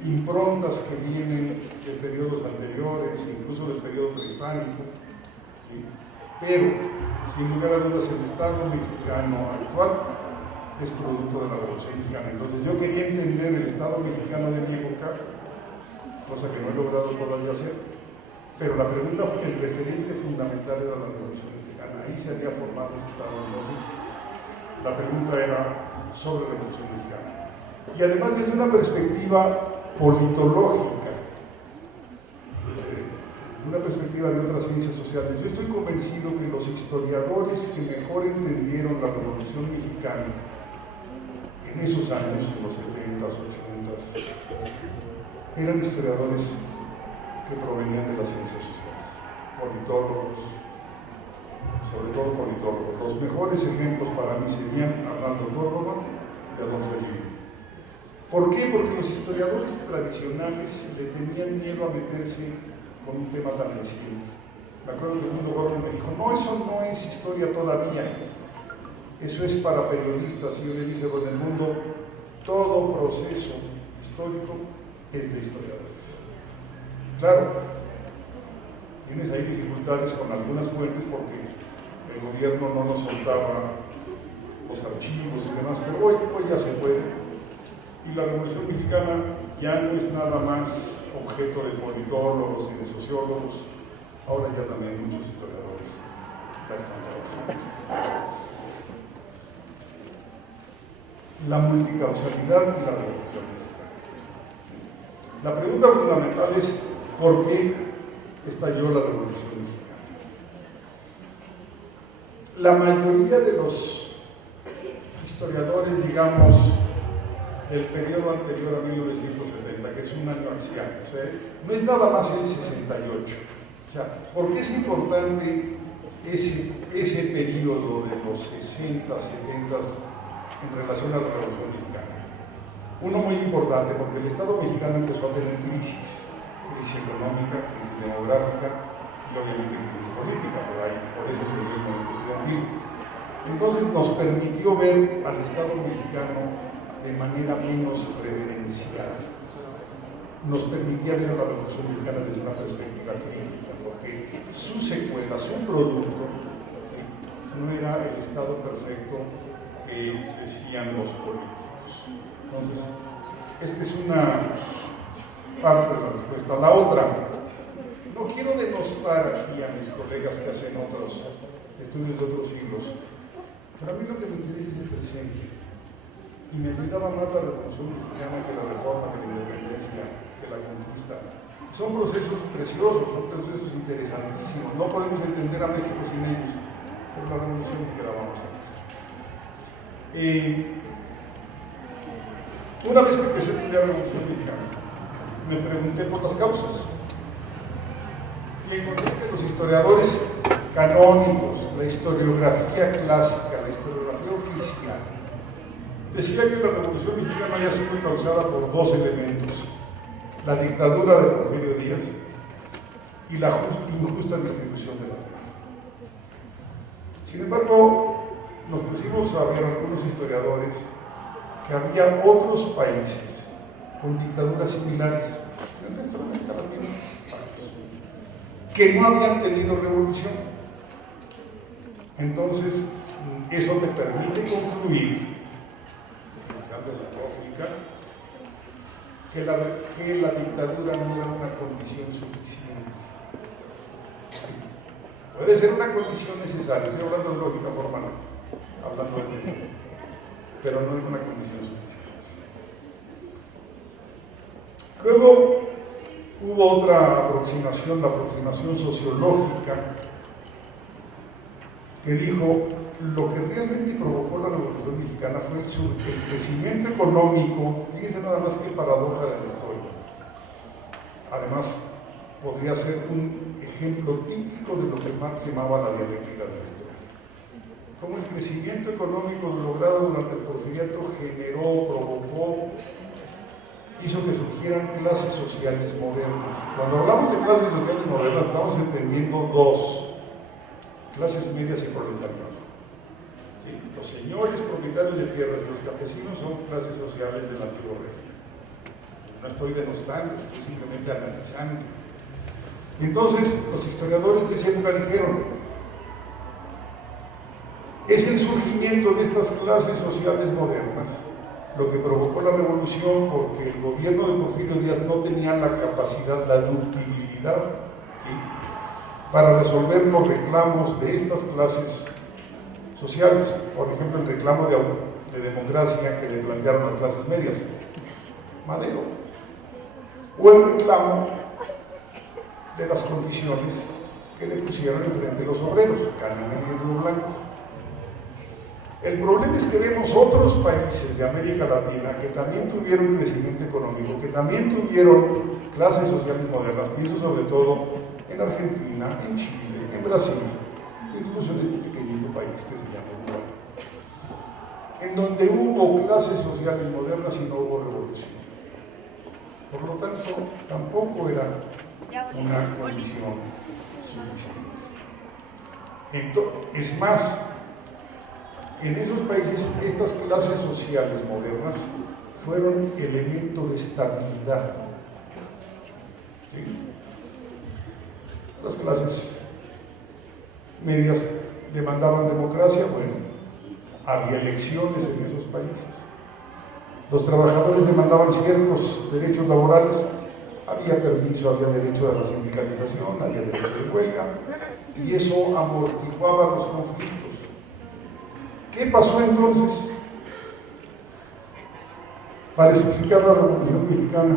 improntas que vienen de periodos anteriores, incluso del periodo prehispánico, ¿sí? Pero, sin lugar a dudas, el Estado mexicano actual es producto de la Revolución Mexicana. Entonces yo quería entender el Estado mexicano de mi época, cosa que no he logrado todavía hacer, pero la pregunta fue: el referente fundamental era la Revolución Mexicana. Ahí se había formado ese Estado. Entonces la pregunta era sobre la Revolución Mexicana. Y además desde una perspectiva politológica, una perspectiva de otras ciencias sociales. Yo estoy convencido que los historiadores que mejor entendieron la Revolución Mexicana en esos años, en los 70s, 80s, eran historiadores que provenían de las ciencias sociales, politólogos, sobre todo politólogos. Los mejores ejemplos para mí serían Arnaldo Córdoba y Adolfo Gil. ¿Por qué? Porque los historiadores tradicionales le tenían miedo a meterse con un tema tan reciente. Me acuerdo que el Mundo Gorman me dijo: no, eso no es historia todavía, eso es para periodistas. Y yo le dije: don Edmundo, todo proceso histórico es de historiadores. Claro, tienes ahí dificultades con algunas fuentes porque el gobierno no nos soltaba los archivos y demás, pero hoy ya se puede. Y la Revolución Mexicana ya no es nada más objeto de politólogos y de sociólogos, ahora ya también muchos historiadores la están trabajando. La multicausalidad y la Revolución Mexicana. La pregunta fundamental es: ¿por qué estalló la Revolución Mexicana? La mayoría de los historiadores, digamos, del periodo anterior a 1970, que es un año axial, o sea, no es nada más el 68. O sea, ¿por qué es importante ese periodo de los 60, 70 en relación a la Revolución Mexicana? Uno muy importante, porque el Estado mexicano empezó a tener crisis económica, crisis demográfica y obviamente crisis política, por eso se dio el movimiento estudiantil. Entonces nos permitió ver al Estado mexicano de manera menos reverencial. Nos permitía ver a la Revolución Mexicana desde una perspectiva crítica, porque su secuela, su producto, ¿sí?, no era el Estado perfecto que decían los políticos. Entonces, esta es una parte de la respuesta. La otra, no quiero denostar aquí a mis colegas que hacen otros estudios de otros siglos, pero a mí lo que me interesa es el presente. Y me ayudaba más la Revolución Mexicana que la Reforma, que la Independencia, que la Conquista. Son procesos preciosos, son procesos interesantísimos. No podemos entender a México sin ellos, pero la Revolución me quedaba más cerca. Una vez que empecé a estudiar la Revolución Mexicana, me pregunté por las causas. y encontré que los historiadores canónicos, la historiografía clásica, la historiografía oficial, decía que la Revolución Mexicana había sido causada por dos elementos: la dictadura de Porfirio Díaz y la injusta distribución de la tierra. Sin embargo, nos pusimos a ver algunos historiadores que había otros países con dictaduras similares, en el resto de América Latina, varios, que no habían tenido revolución. Entonces, eso te permite concluir, utilizando la lógica, que la dictadura no era una condición suficiente. Puede ser una condición necesaria, estoy hablando de lógica formal, hablando de método, pero no es una condición suficiente. Luego hubo otra aproximación, la aproximación sociológica, que dijo: lo que realmente provocó la Revolución Mexicana fue el crecimiento económico. Fíjense nada más qué paradoja de la historia. Además, podría ser un ejemplo típico de lo que Marx llamaba la dialéctica de la historia. Cómo el crecimiento económico logrado durante el porfiriato generó, provocó, hizo que surgieran clases sociales modernas. Cuando hablamos de clases sociales modernas, estamos entendiendo dos: clases medias y proletariado. ¿Sí? Los señores propietarios de tierras y los campesinos son clases sociales del antiguo régimen. No estoy denostando, estoy simplemente analizando. Entonces, los historiadores de esa época dijeron: es el surgimiento de estas clases sociales modernas lo que provocó la revolución, porque el gobierno de Porfirio Díaz no tenía la capacidad, la ductibilidad, ¿sí?, para resolver los reclamos de estas clases sociales. Por ejemplo, el reclamo de democracia que le plantearon las clases medias, Madero, o el reclamo de las condiciones que le pusieron enfrente los obreros, Cananea y Río Blanco. El problema es que vemos otros países de América Latina que también tuvieron crecimiento económico, que también tuvieron clases sociales modernas. Pienso sobre todo en Argentina, en Chile, en Brasil, incluso en este pequeñito país que se llama Uruguay, en donde hubo clases sociales modernas y no hubo revolución. Por lo tanto, tampoco era una condición suficiente. Es más, en esos países estas clases sociales modernas fueron elemento de estabilidad. ¿Sí? Las clases medias demandaban democracia, bueno, había elecciones en esos países. Los trabajadores demandaban ciertos derechos laborales, había permiso, había derecho a la sindicalización, había derecho de huelga, y eso amortiguaba los conflictos. ¿Qué pasó entonces? Para explicar la Revolución Mexicana,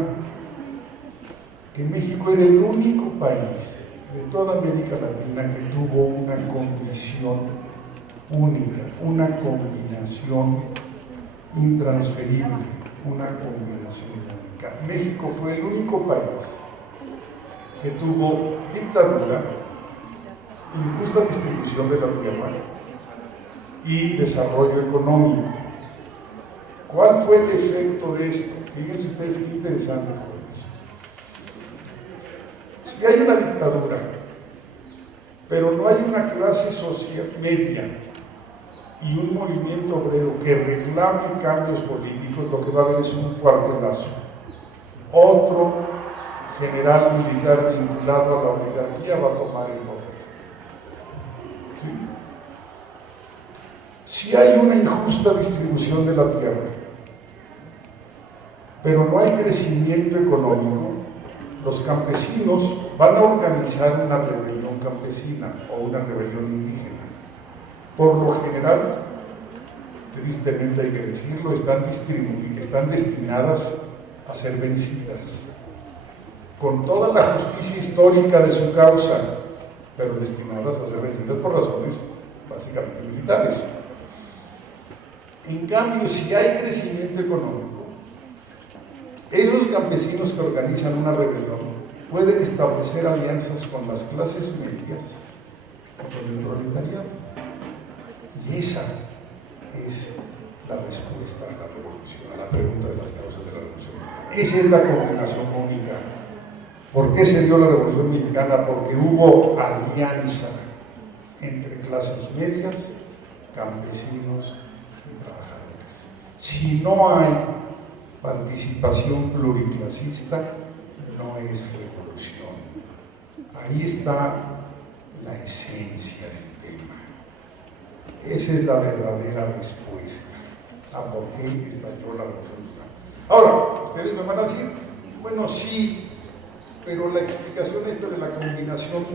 que México era el único país de toda América Latina que tuvo una condición única, una combinación intransferible, una combinación única. México fue el único país que tuvo dictadura, injusta distribución de la tierra y desarrollo económico. ¿Cuál fue el efecto de esto? Fíjense ustedes qué interesante, jóvenes. Si hay una dictadura, pero no hay una clase social media y un movimiento obrero que reclame cambios políticos, lo que va a haber es un cuartelazo. Otro general militar vinculado a la oligarquía va a tomar el poder. ¿Sí? Si hay una injusta distribución de la tierra, pero no hay crecimiento económico, los campesinos van a organizar una rebelión campesina o una rebelión indígena. Por lo general, tristemente hay que decirlo, están destinadas a ser vencidas, con toda la justicia histórica de su causa, pero destinadas a ser vencidas por razones básicamente militares. En cambio, si hay crecimiento económico, esos campesinos que organizan una rebelión pueden establecer alianzas con las clases medias y con el proletariado. Y esa es la respuesta a la revolución, a la pregunta de las causas de la revolución mexicana. Esa es la combinación única. ¿Por qué se dio la revolución mexicana? Porque hubo alianza entre clases medias, campesinos y trabajadores. Si no hay participación pluriclasista, no es revolución. Ahí está la esencia del tema. Esa es la verdadera respuesta a por qué estalló la revolución mexicana. Ahora, ustedes me van a decir, bueno, sí, pero la explicación esta de la combinación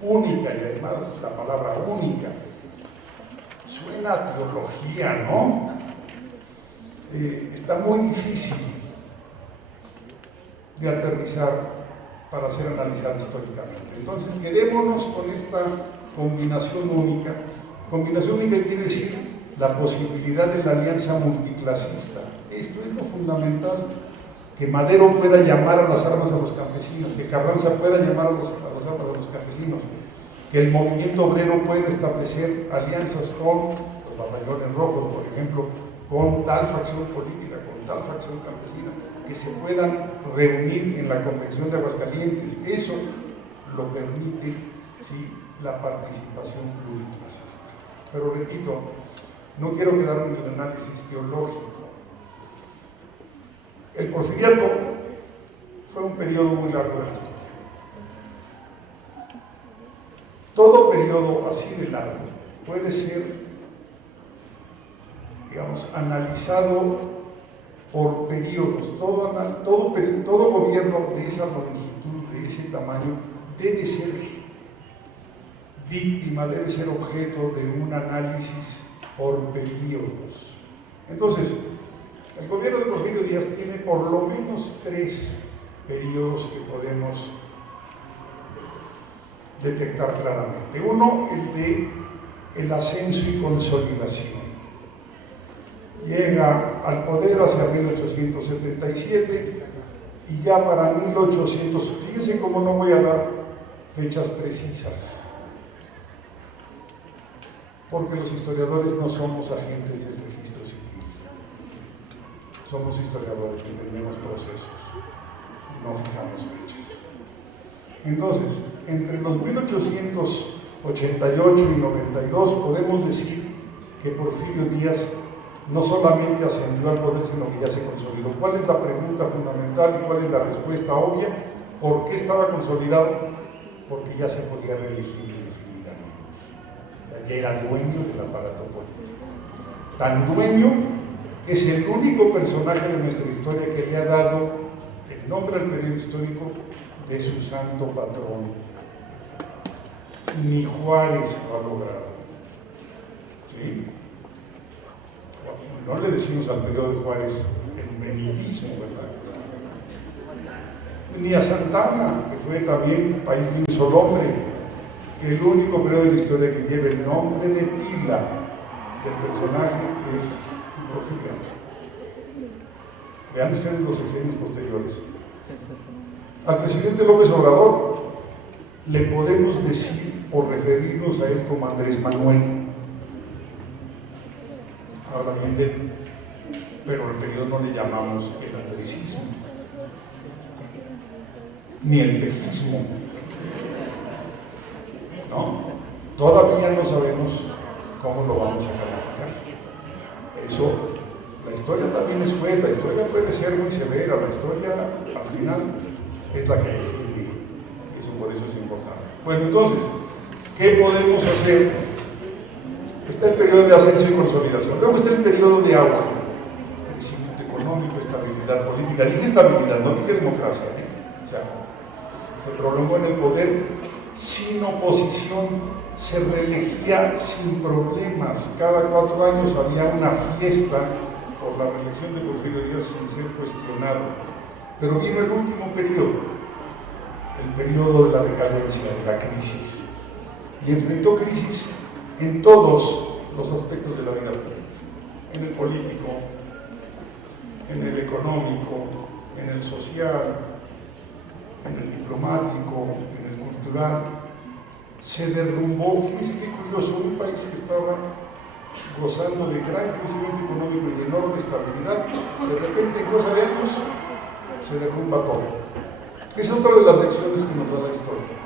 única, y además la palabra única, suena a teología, ¿no? Está muy difícil de aterrizar para ser analizado históricamente. Entonces, quedémonos con esta combinación única. Combinación única quiere decir la posibilidad de la alianza multiclasista. Esto es lo fundamental. Que Madero pueda llamar a las armas a los campesinos, que Carranza pueda llamar a las armas a los campesinos, que el movimiento obrero pueda establecer alianzas con los batallones rojos, por ejemplo, con tal facción política, con tal facción campesina, que se puedan reunir en la Convención de Aguascalientes. Eso lo permite, ¿sí?, la participación pluriclasista. Pero repito, no quiero quedarme en el análisis teológico. El porfiriato fue un periodo muy largo de la historia. Todo periodo así de largo puede ser, digamos, analizado por periodos. Todo gobierno de esa longitud, de ese tamaño, debe ser víctima, debe ser objeto de un análisis por periodos. Entonces, el gobierno de Porfirio Díaz tiene por lo menos 3 periodos que podemos detectar claramente. Uno, el de el ascenso y consolidación. Llega al poder hacia 1877 y ya para 1800, fíjense cómo no voy a dar fechas precisas, porque los historiadores no somos agentes del registro civil. Somos historiadores, entendemos procesos, no fijamos fechas. Entonces, entre los 1888 y 92 podemos decir que Porfirio Díaz no solamente ascendió al poder, sino que ya se consolidó. ¿Cuál es la pregunta fundamental y cuál es la respuesta obvia? ¿Por qué estaba consolidado? Porque ya se podía reelegir indefinidamente. O sea, ya era dueño del aparato político. Tan dueño que es el único personaje de nuestra historia que le ha dado el nombre al periodo histórico de su santo patrón. Ni Juárez lo ha logrado. ¿Sí? No le decimos al periodo de Juárez el benitismo, ¿verdad? Ni a Santana, que fue también un país de un solo hombre, que el único periodo de la historia que lleva el nombre de pila del personaje es Porfiriato. Vean ustedes los sexenios posteriores. Al presidente López Obrador le podemos decir o referirnos a él como Andrés Manuel. Habla bien de él, pero al periodo no le llamamos el andresismo, ni el pejismo. ¿No? Todavía no sabemos cómo lo vamos a calificar. Eso, la historia también es juez, la historia puede ser muy severa, la historia al final es la que define, y eso por eso es importante. Bueno, entonces, ¿qué podemos hacer? Está el periodo de ascenso y consolidación, luego está el periodo de auge, crecimiento económico, estabilidad política. Dije estabilidad, no dije democracia, O sea, se prolongó en el poder sin oposición, se reelegía sin problemas. Cada 4 años había una fiesta por la reelección de Porfirio Díaz sin ser cuestionado. Pero vino el último periodo, el periodo de la decadencia, de la crisis, y enfrentó crisis en todos los aspectos de la vida pública, en el político, en el económico, en el social, en el diplomático, en el cultural. Se derrumbó, fíjense qué curioso, un país que estaba gozando de gran crecimiento económico y de enorme estabilidad, de repente en cosa de años se derrumba todo. Esa es otra de las lecciones que nos da la historia.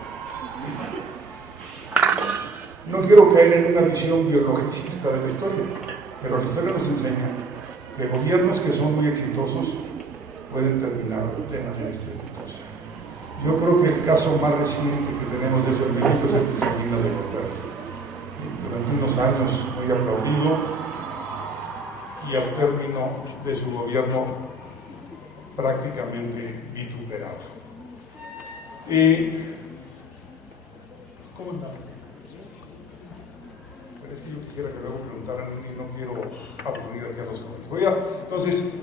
No quiero caer en una visión biologicista de la historia, pero la historia nos enseña que gobiernos que son muy exitosos pueden terminar de manera estrepitosa. Yo creo que el caso más reciente que tenemos de eso en México es el de Salinas de Gortari. Durante unos años muy aplaudido y al término de su gobierno prácticamente vituperado. ¿Cómo andamos? Pero es que yo quisiera que luego preguntaran y no quiero aburrir aquí a los jóvenes. Entonces,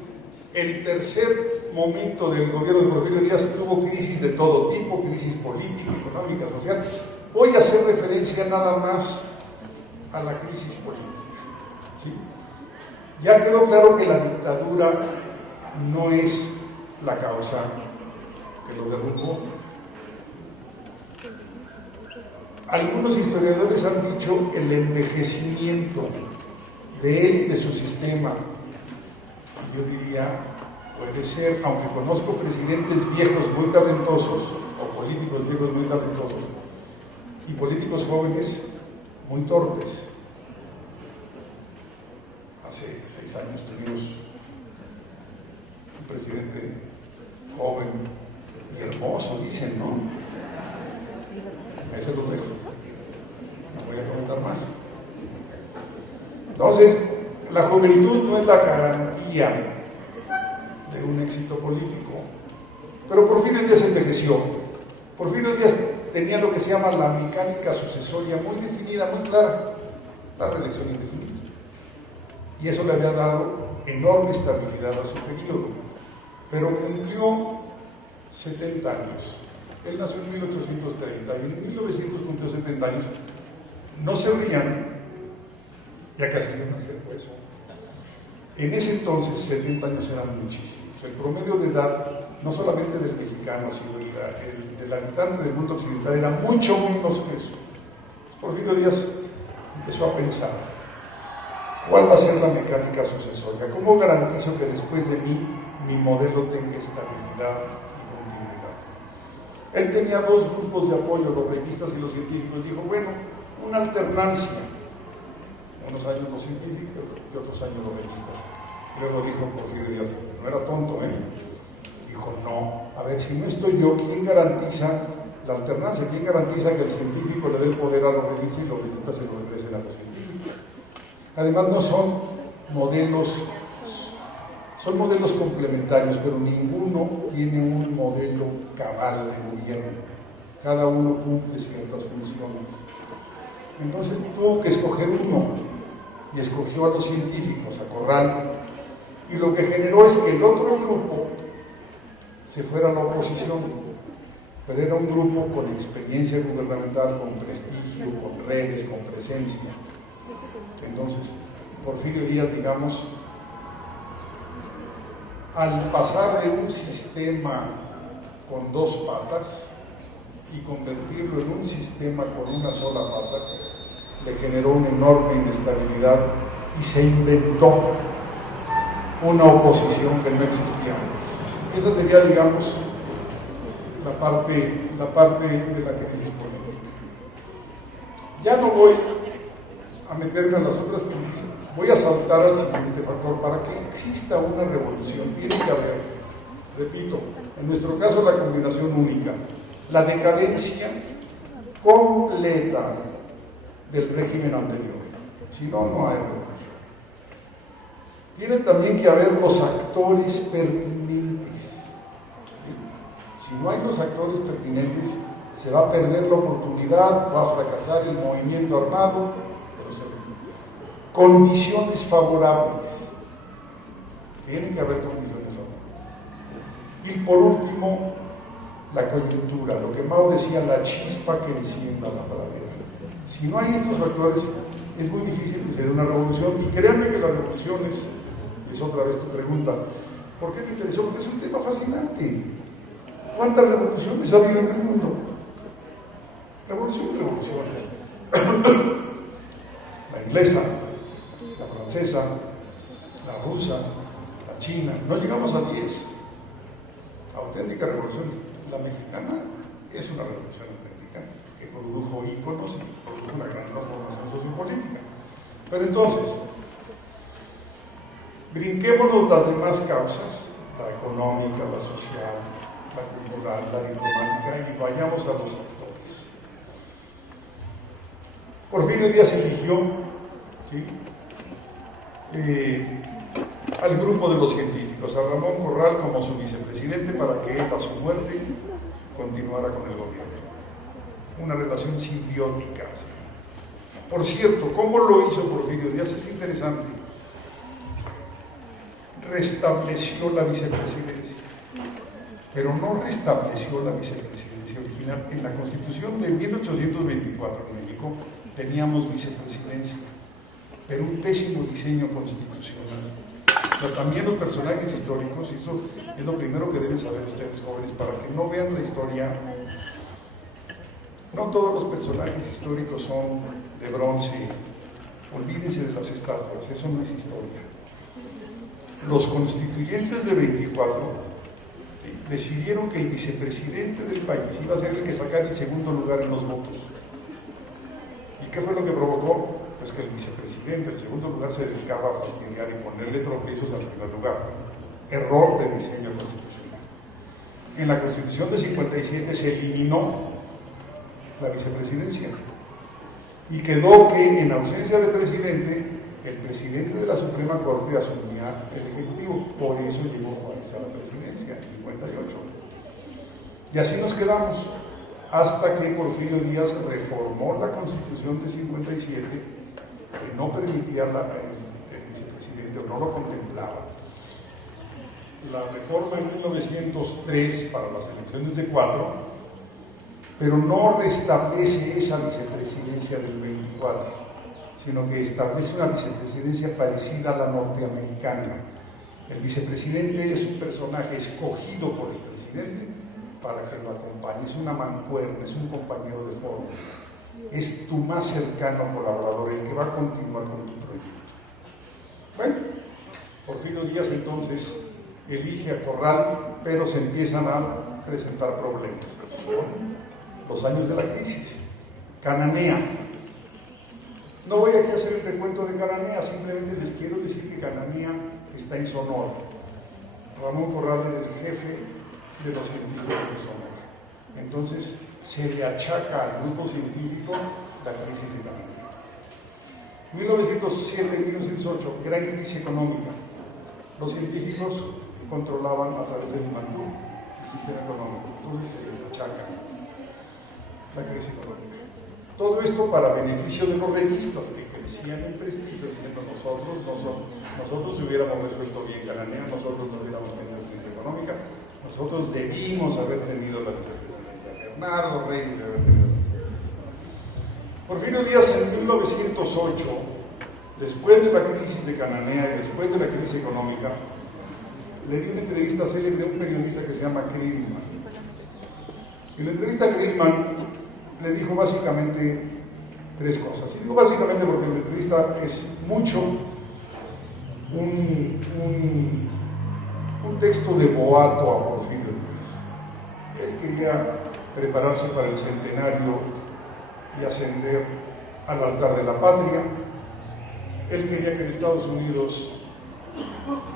el tercer momento del gobierno de Porfirio Díaz tuvo crisis de todo tipo, crisis política, económica, social. Voy a hacer referencia nada más a la crisis política. ¿Sí? Ya quedó claro que la dictadura no es la causa que lo derrumbó. Algunos historiadores han dicho el envejecimiento de él y de su sistema. Yo diría, puede ser, aunque conozco presidentes viejos muy talentosos, o políticos viejos muy talentosos, y políticos jóvenes muy torpes. Hace 6 años tuvimos un presidente joven y hermoso, dicen, ¿no? Ahí se los dejo. No voy a comentar más. Entonces, la juventud no es la garantía de un éxito político. Pero Porfirio Díaz envejeció. Porfirio Díaz tenía lo que se llama la mecánica sucesoria muy definida, muy clara, la reelección indefinida. Y eso le había dado enorme estabilidad a su periodo. Pero cumplió 70 años. Él nació en 1830 y en 1900 cumplió 70 años. No se rían, ya casi no nació pues. En ese entonces 70 años eran muchísimos. El promedio de edad, no solamente del mexicano, sino del habitante del mundo occidental, era mucho menos que eso. Porfirio Díaz empezó a pensar, ¿cuál va a ser la mecánica sucesoria? ¿Cómo garantizo que después de mí mi modelo tenga estabilidad y continuidad? Él tenía 2 grupos de apoyo, los reyistas y los científicos. Dijo, bueno, una alternancia. Unos años los científicos y otros años los reyistas. Luego dijo Porfirio Díaz, no era tonto, Dijo, no, a ver, si no estoy yo, ¿quién garantiza la alternancia? ¿Quién garantiza que el científico le dé el poder a los reyistas y los reyistas se lo regresen a los científicos? Además, no son modelos complementarios, pero ninguno tiene un modelo cabal de gobierno. Cada uno cumple ciertas funciones. Entonces tuvo que escoger uno, y escogió a los científicos, a Corral, y lo que generó es que el otro grupo se fuera a la oposición, pero era un grupo con experiencia gubernamental, con prestigio, con redes, con presencia. Entonces, Porfirio Díaz, digamos, al pasar de un sistema con 2 patas y convertirlo en un sistema con una sola pata, le generó una enorme inestabilidad y se inventó una oposición que no existía antes. Esa sería, digamos, la parte de la crisis política. Ya no voy a meterme en las otras crisis, voy a saltar al siguiente factor. Para que exista una revolución tiene que haber, repito, en nuestro caso la combinación única, la decadencia completa del régimen anterior. Si no, no hay revolución. Tienen también que haber los actores pertinentes. Si no hay los actores pertinentes, se va a perder la oportunidad, va a fracasar el movimiento armado, pero se condiciones favorables. Tienen que haber condiciones favorables. Y por último, la coyuntura, lo que Mao decía, la chispa que encienda la pradera. Si no hay estos factores, es muy difícil que se dé una revolución. Y créanme que la revolución es otra vez tu pregunta, ¿por qué me interesó? Porque es un tema fascinante. ¿Cuántas revoluciones ha habido en el mundo? Revoluciones. La inglesa, la francesa, la rusa, la china, no llegamos a 10 auténticas revoluciones. La mexicana es una revolución auténtica que produjo íconos y produjo una gran transformación sociopolítica. Pero entonces, brinquémonos las demás causas, la económica, la social, la cultural, la diplomática, y vayamos a los actores. Porfirio Díaz eligió, ¿sí?, al grupo de los científicos, a Ramón Corral como su vicepresidente, para que él, a su muerte, continuara con el gobierno. Una relación simbiótica, ¿sí? Por cierto, ¿cómo lo hizo Porfirio Díaz? Es interesante. Restableció la vicepresidencia, pero no restableció la vicepresidencia original. En la Constitución de 1824 en México teníamos vicepresidencia, pero un pésimo diseño constitucional. Pero también los personajes históricos, eso es lo primero que deben saber ustedes, jóvenes, para que no vean la historia. No todos los personajes históricos son de bronce. Olvídense de las estatuas, eso no es historia. Los constituyentes de 24 decidieron que el vicepresidente del país iba a ser el que sacara el segundo lugar en los votos. ¿Y qué fue lo que provocó? Pues que el vicepresidente, el segundo lugar, se dedicaba a fastidiar y ponerle tropiezos al primer lugar. Error de diseño constitucional. En la Constitución de 57 se eliminó la vicepresidencia y quedó que, en ausencia del presidente, el presidente de la Suprema Corte asumía el Ejecutivo. Por eso llegó Juárez a la presidencia en 58. Y así nos quedamos, hasta que Porfirio Díaz reformó la Constitución de 57, que no permitía el vicepresidente, o no lo contemplaba. La reforma en 1903 para las elecciones de 4, pero no restablece esa vicepresidencia del 24, sino que establece una vicepresidencia parecida a la norteamericana. El vicepresidente es un personaje escogido por el presidente para que lo acompañe, es una mancuerna, es un compañero de fórmula, es tu más cercano colaborador, el que va a continuar con tu proyecto. Bueno, Porfirio Díaz entonces elige a Corral, pero se empiezan a presentar problemas. Son los años de la crisis. Cananea. No voy aquí a hacer el recuento de Cananea, simplemente les quiero decir que Cananea está en Sonora. Ramón Corral era el jefe de los científicos de Sonora. Entonces se le achaca al grupo científico la crisis de Cananea. 1907-1908, gran crisis económica. Los científicos controlaban a través del IMANTUR el sistema económico, entonces se les achaca la crisis económica. Todo esto para beneficio de los revistas que crecían en prestigio, diciendo nosotros si hubiéramos resuelto bien Cananea, nosotros no hubiéramos tenido crisis económica, nosotros debimos haber tenido la vicepresidencia, Bernardo Reyes debe haber tenido la vicepresidencia. Porfirio Díaz en 1908, después de la crisis de Cananea y después de la crisis económica, le dio una entrevista célebre a un periodista que se llama Krillman. En la entrevista a Krillman le dijo básicamente tres cosas. Y digo básicamente porque la entrevista es mucho un texto de boato a Porfirio Díaz. Él quería prepararse para el centenario y ascender al altar de la patria. Él quería que en Estados Unidos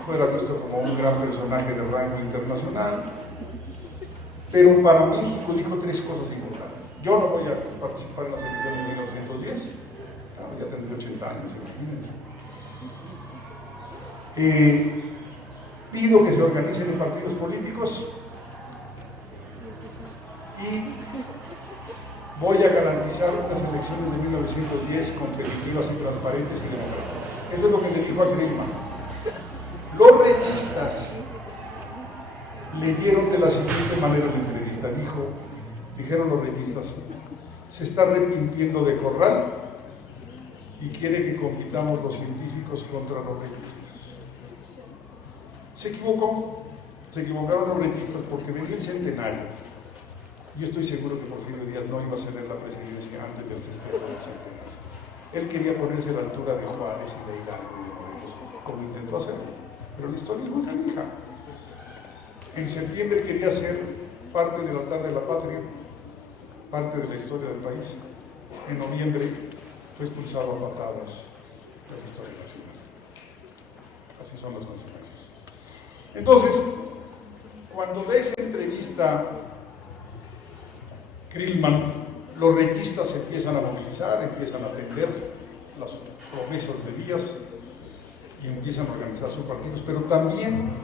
fuera visto como un gran personaje de rango internacional, pero para México dijo tres cosas importantes. Yo no voy a participar en las elecciones de 1910, claro, ya tendré 80 años, imagínense. Pido que se organicen en partidos políticos y voy a garantizar unas elecciones de 1910 competitivas y transparentes y democráticas. Eso es lo que le dijo a Krillman. Los revistas leyeron de la siguiente manera la entrevista. Dijeron los revistas, se está arrepintiendo de Corral y quiere que compitamos los científicos contra los revistas. Se equivocó. Se equivocaron los reyistas porque venía el centenario. Yo estoy seguro que Porfirio Díaz no iba a ceder la presidencia antes del festejo del centenario. Él quería ponerse a la altura de Juárez y de Hidalgo y de Morelos, como intentó hacerlo. Pero la historia es muy canija. En septiembre quería ser parte del altar de la patria, parte de la historia del país. En noviembre fue expulsado a patadas de la historia nacional. Así son las consecuencias. Entonces, cuando de esa entrevista Krillman, los reyistas empiezan a movilizar, empiezan a atender las promesas de Díaz y empiezan a organizar sus partidos, pero también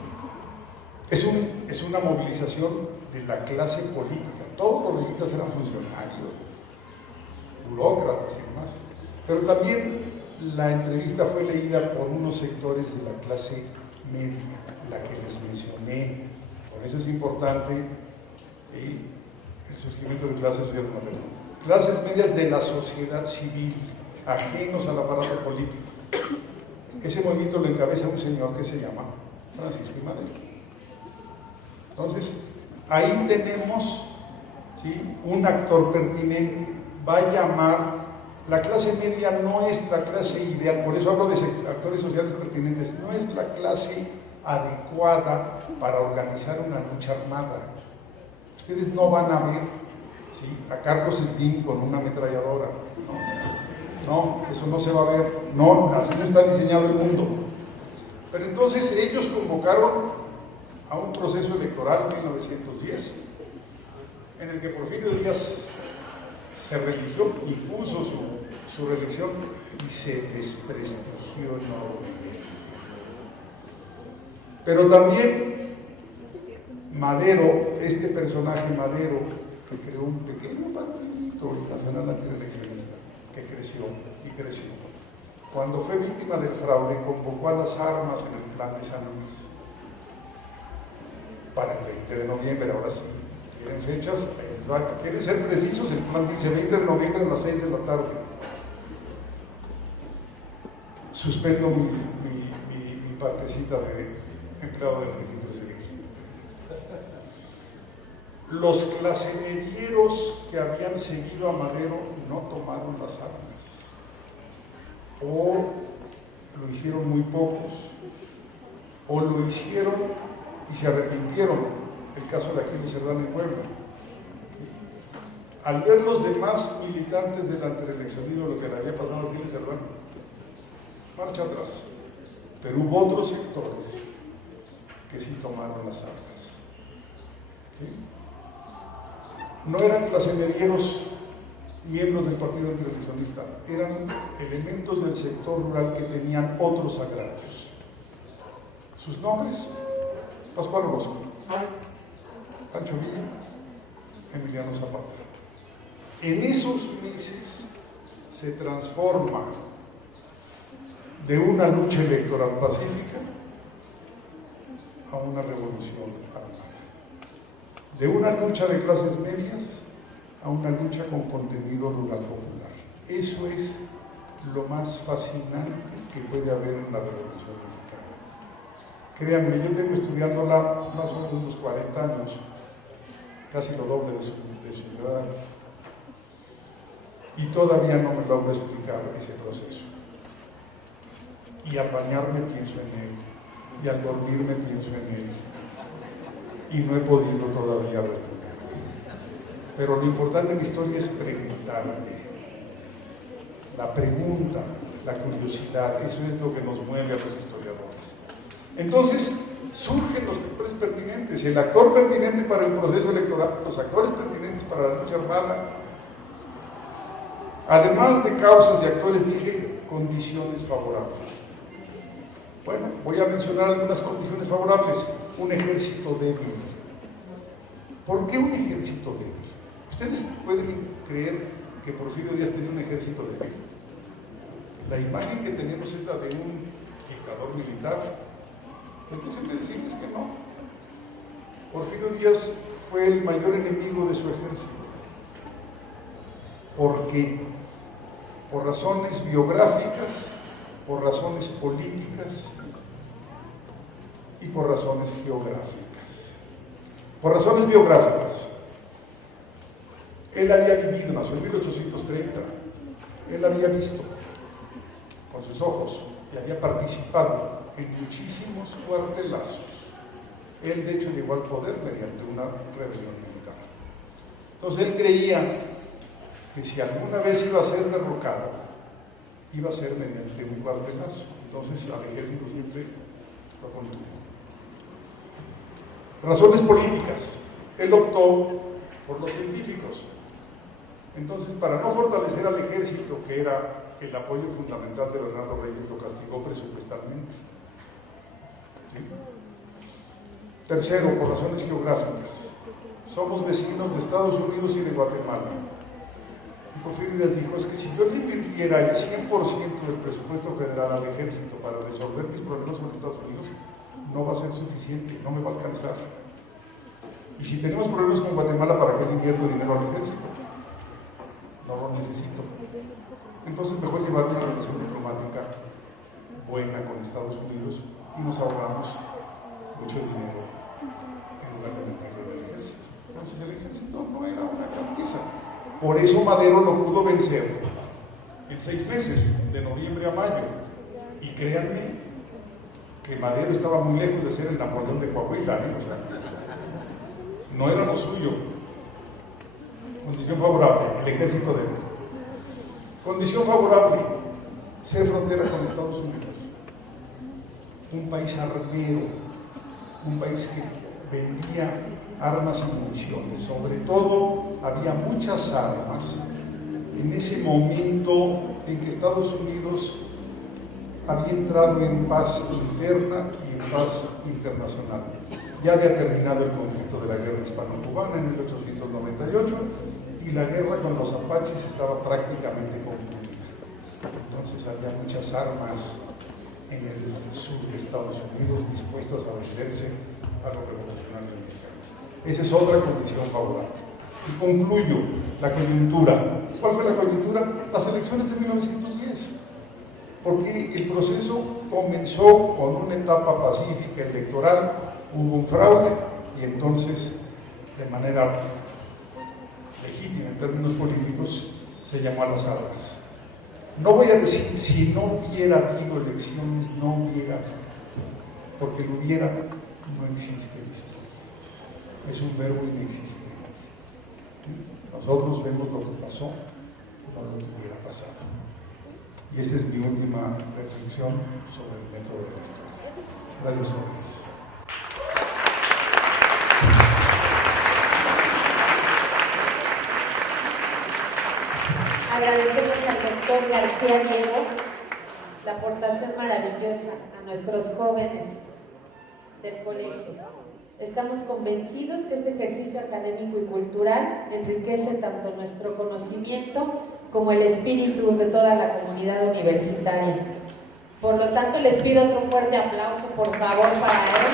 es una movilización de la clase política. Todos los reyistas eran funcionarios, burócratas y demás, pero también la entrevista fue leída por unos sectores de la clase media, la que les mencioné. Por eso es importante, ¿sí?, el surgimiento de clases sociales modernas. Clases medias de la sociedad civil, ajenos al aparato político. Ese movimiento lo encabeza un señor que se llama Francisco I. Madero. Entonces, ahí tenemos, ¿sí?, un actor pertinente. Va a llamar, la clase media no es la clase ideal, por eso hablo de actores sociales pertinentes, no es la clase adecuada para organizar una lucha armada. Ustedes no van a ver, ¿sí?, a Carlos Slim con una ametralladora, no, eso no se va a ver, no, así no está diseñado el mundo. Pero entonces ellos convocaron a un proceso electoral en 1910, en el que Porfirio Díaz se religió, impuso su reelección y se desprestigió enormemente. Pero también Madero, este personaje Madero, que creó un pequeño partidito nacional antireeleccionista, que creció y creció. Cuando fue víctima del fraude, convocó a las armas en el plan de San Luis para el 20 de noviembre, ahora sí, quieren fechas, ahí les va. Quieren ser precisos, el plan dice 20 de noviembre a las 6 de la tarde. Suspendo mi partecita de empleado del registro civil. Los clasemedieros que habían seguido a Madero no tomaron las armas, o lo hicieron muy pocos, o lo hicieron y se arrepintieron. El caso de Aquiles Cerdán en Puebla. Al ver los demás militantes del antireeleccionismo lo que le había pasado a Aquiles Cerdán, marcha atrás. Pero hubo otros sectores que sí tomaron las armas. ¿Sí? No eran clasemedieros miembros del partido antireeleccionista, eran elementos del sector rural que tenían otros agravios. Sus nombres: Pascual Orozco, Pancho Villa, Emiliano Zapata. En esos meses se transforma de una lucha electoral pacífica a una revolución armada, de una lucha de clases medias a una lucha con contenido rural popular. Eso es lo más fascinante que puede haber en la Revolución Mexicana. Créanme, yo tengo estudiándola más o menos unos 40 años, casi lo doble de su edad, y todavía no me logro explicar ese proceso. Y al bañarme pienso en él, y al dormirme pienso en él, y no he podido todavía responder. Pero lo importante en la historia es preguntarte. La pregunta, la curiosidad, eso es lo que nos mueve a los historiadores. Entonces, surgen los actores pertinentes, el actor pertinente para el proceso electoral, los actores pertinentes para la lucha armada. Además de causas y actores, dije condiciones favorables. Bueno, voy a mencionar algunas condiciones favorables. Un ejército débil. ¿Por qué un ejército débil? ¿Ustedes pueden creer que Porfirio Díaz tenía un ejército débil? La imagen que tenemos es la de un dictador militar. Pues déjenme decirles que no. Porfirio Díaz fue el mayor enemigo de su ejército. ¿Por qué? Por razones biográficas, por razones políticas y por razones geográficas. Por razones biográficas, él había vivido, nació en 1830, él había visto con sus ojos y había participado en muchísimos cuartelazos. Él de hecho llegó al poder mediante una rebelión militar. Entonces él creía que si alguna vez iba a ser derrocado, iba a ser mediante un cuartelazo. Entonces al ejército siempre lo contuvo. Razones políticas. Él optó por los científicos. Entonces, para no fortalecer al ejército, que era el apoyo fundamental de Bernardo Reyes, lo castigó presupuestalmente. ¿Sí? Tercero, por razones geográficas. Somos vecinos de Estados Unidos y de Guatemala. Y Porfirio dijo, es que si yo le invirtiera el 100% del presupuesto federal al ejército para resolver mis problemas con Estados Unidos, no va a ser suficiente, no me va a alcanzar. Y si tenemos problemas con Guatemala, ¿para qué le invierto dinero al ejército? No lo necesito. Entonces mejor llevar una relación diplomática buena con Estados Unidos y nos ahorramos mucho dinero en lugar de meterlo en el ejército. Entonces el ejército no era una camisa. Por eso Madero lo pudo vencer en 6 meses, de noviembre a mayo. Y créanme que Madero estaba muy lejos de ser el Napoleón de Coahuila, o sea, no era lo suyo. Condición favorable, el ejército de... Condición favorable, ser frontera con Estados Unidos. Un país armero, un país que vendía armas y municiones. Sobre todo, había muchas armas en ese momento en que Estados Unidos había entrado en paz interna y en paz internacional. Ya había terminado el conflicto de la guerra hispano-cubana en 1898 y la guerra con los apaches estaba prácticamente concluida. Entonces había muchas armas en el sur de Estados Unidos dispuestas a venderse a los revolucionarios mexicanos. Esa es otra condición favorable. Y concluyo, la coyuntura. ¿Cuál fue la coyuntura? Las elecciones de 1910. Porque el proceso comenzó con una etapa pacífica electoral, hubo un fraude y entonces, de manera legítima en términos políticos, se llamó a las armas. No voy a decir si no hubiera habido elecciones, no hubiera habido, porque el hubiera no existe en la historia. Es un verbo inexistente. Nosotros vemos lo que pasó, no lo que hubiera pasado. Y esa es mi última reflexión sobre el método de la historia. Gracias, jóvenes. Agradecemos al doctor García Diego la aportación maravillosa a nuestros jóvenes del colegio. Estamos convencidos que este ejercicio académico y cultural enriquece tanto nuestro conocimiento como el espíritu de toda la comunidad universitaria. Por lo tanto, les pido otro fuerte aplauso, por favor, para él.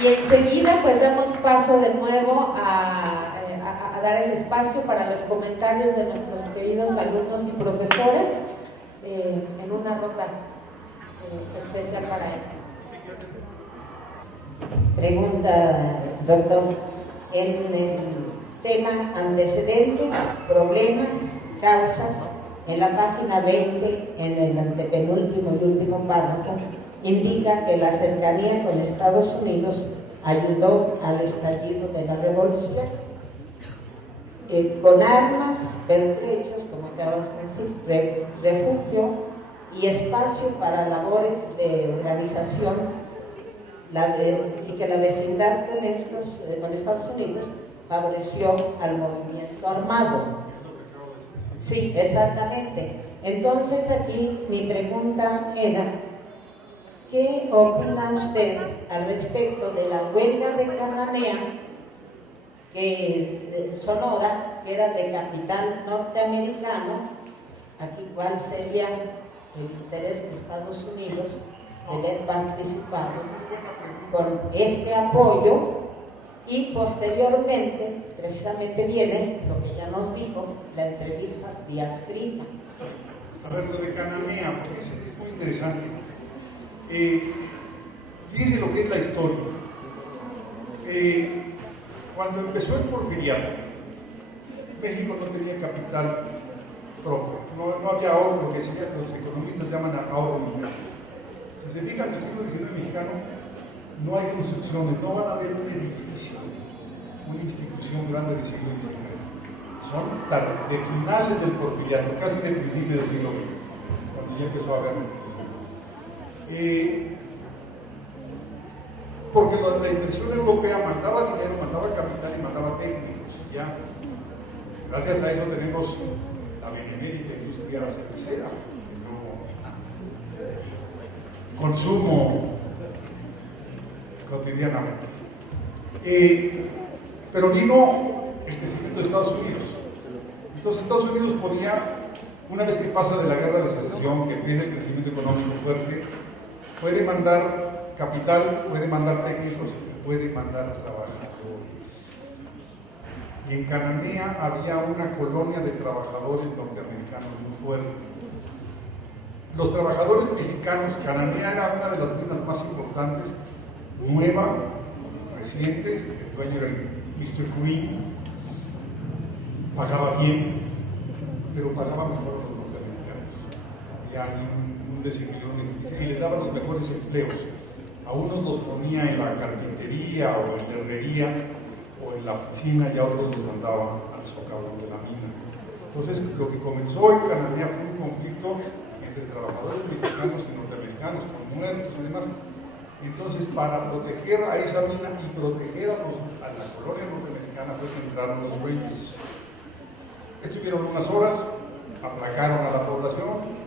Y enseguida, pues, damos paso de nuevo a dar el espacio para los comentarios de nuestros queridos alumnos y profesores en una ronda especial para él. Pregunta, doctor, en el tema antecedentes, problemas, causas, en la página 20, en el antepenúltimo y último párrafo, indica que la cercanía con Estados Unidos ayudó al estallido de la revolución. Con armas, pertrechos, como acabamos de decir, refugio y espacio para labores de organización, y que la vecindad con Estados Unidos favoreció al movimiento armado. Sí, exactamente. Entonces aquí mi pregunta era, ¿qué opina usted al respecto de la huelga de Cananea, que Sonora, que era de capital norteamericano? Aquí, ¿cuál sería el interés de Estados Unidos de haber participado con este apoyo Y posteriormente, precisamente viene lo que ya nos dijo, la entrevista vía escrita. Saber lo de Cananea, porque es muy interesante. Fíjense lo que es la historia. Cuando empezó el porfiriato, México no tenía capital propio, no había ahorro, lo que los economistas llaman ahorro interno. Si se fijan, en el siglo XIX mexicano no hay construcciones, no van a haber un edificio, una institución grande del siglo XIX. Son de finales del porfiriato, casi del principio del siglo XX, cuando ya empezó a haber noticias. Porque la inversión europea mandaba dinero, mandaba capital y mandaba técnicos. Ya, gracias a eso tenemos la benemérita industria cervecera, que yo consumo cotidianamente. Pero vino el crecimiento de Estados Unidos. Entonces Estados Unidos podía, una vez que pasa de la guerra de secesión, que empieza el crecimiento económico fuerte, puede mandar capital, puede mandar técnicos y puede mandar trabajadores. Y en Cananea había una colonia de trabajadores norteamericanos muy fuerte. Los trabajadores mexicanos, Cananea era una de las minas más importantes, nueva, reciente, el dueño era el Mr. Green, pagaba bien, pero pagaba mejor a los norteamericanos. Había ahí un desequilibrio y les daban los mejores empleos. A unos los ponía en la carpintería o en la herrería o en la oficina y a otros los mandaba al socavón de la mina. Entonces, lo que comenzó en Cananea fue un conflicto entre trabajadores mexicanos y norteamericanos, con muertos y demás. Entonces, para proteger a esa mina y proteger a la colonia norteamericana fue que entraron los Rangers. Estuvieron unas horas, aplacaron a la población,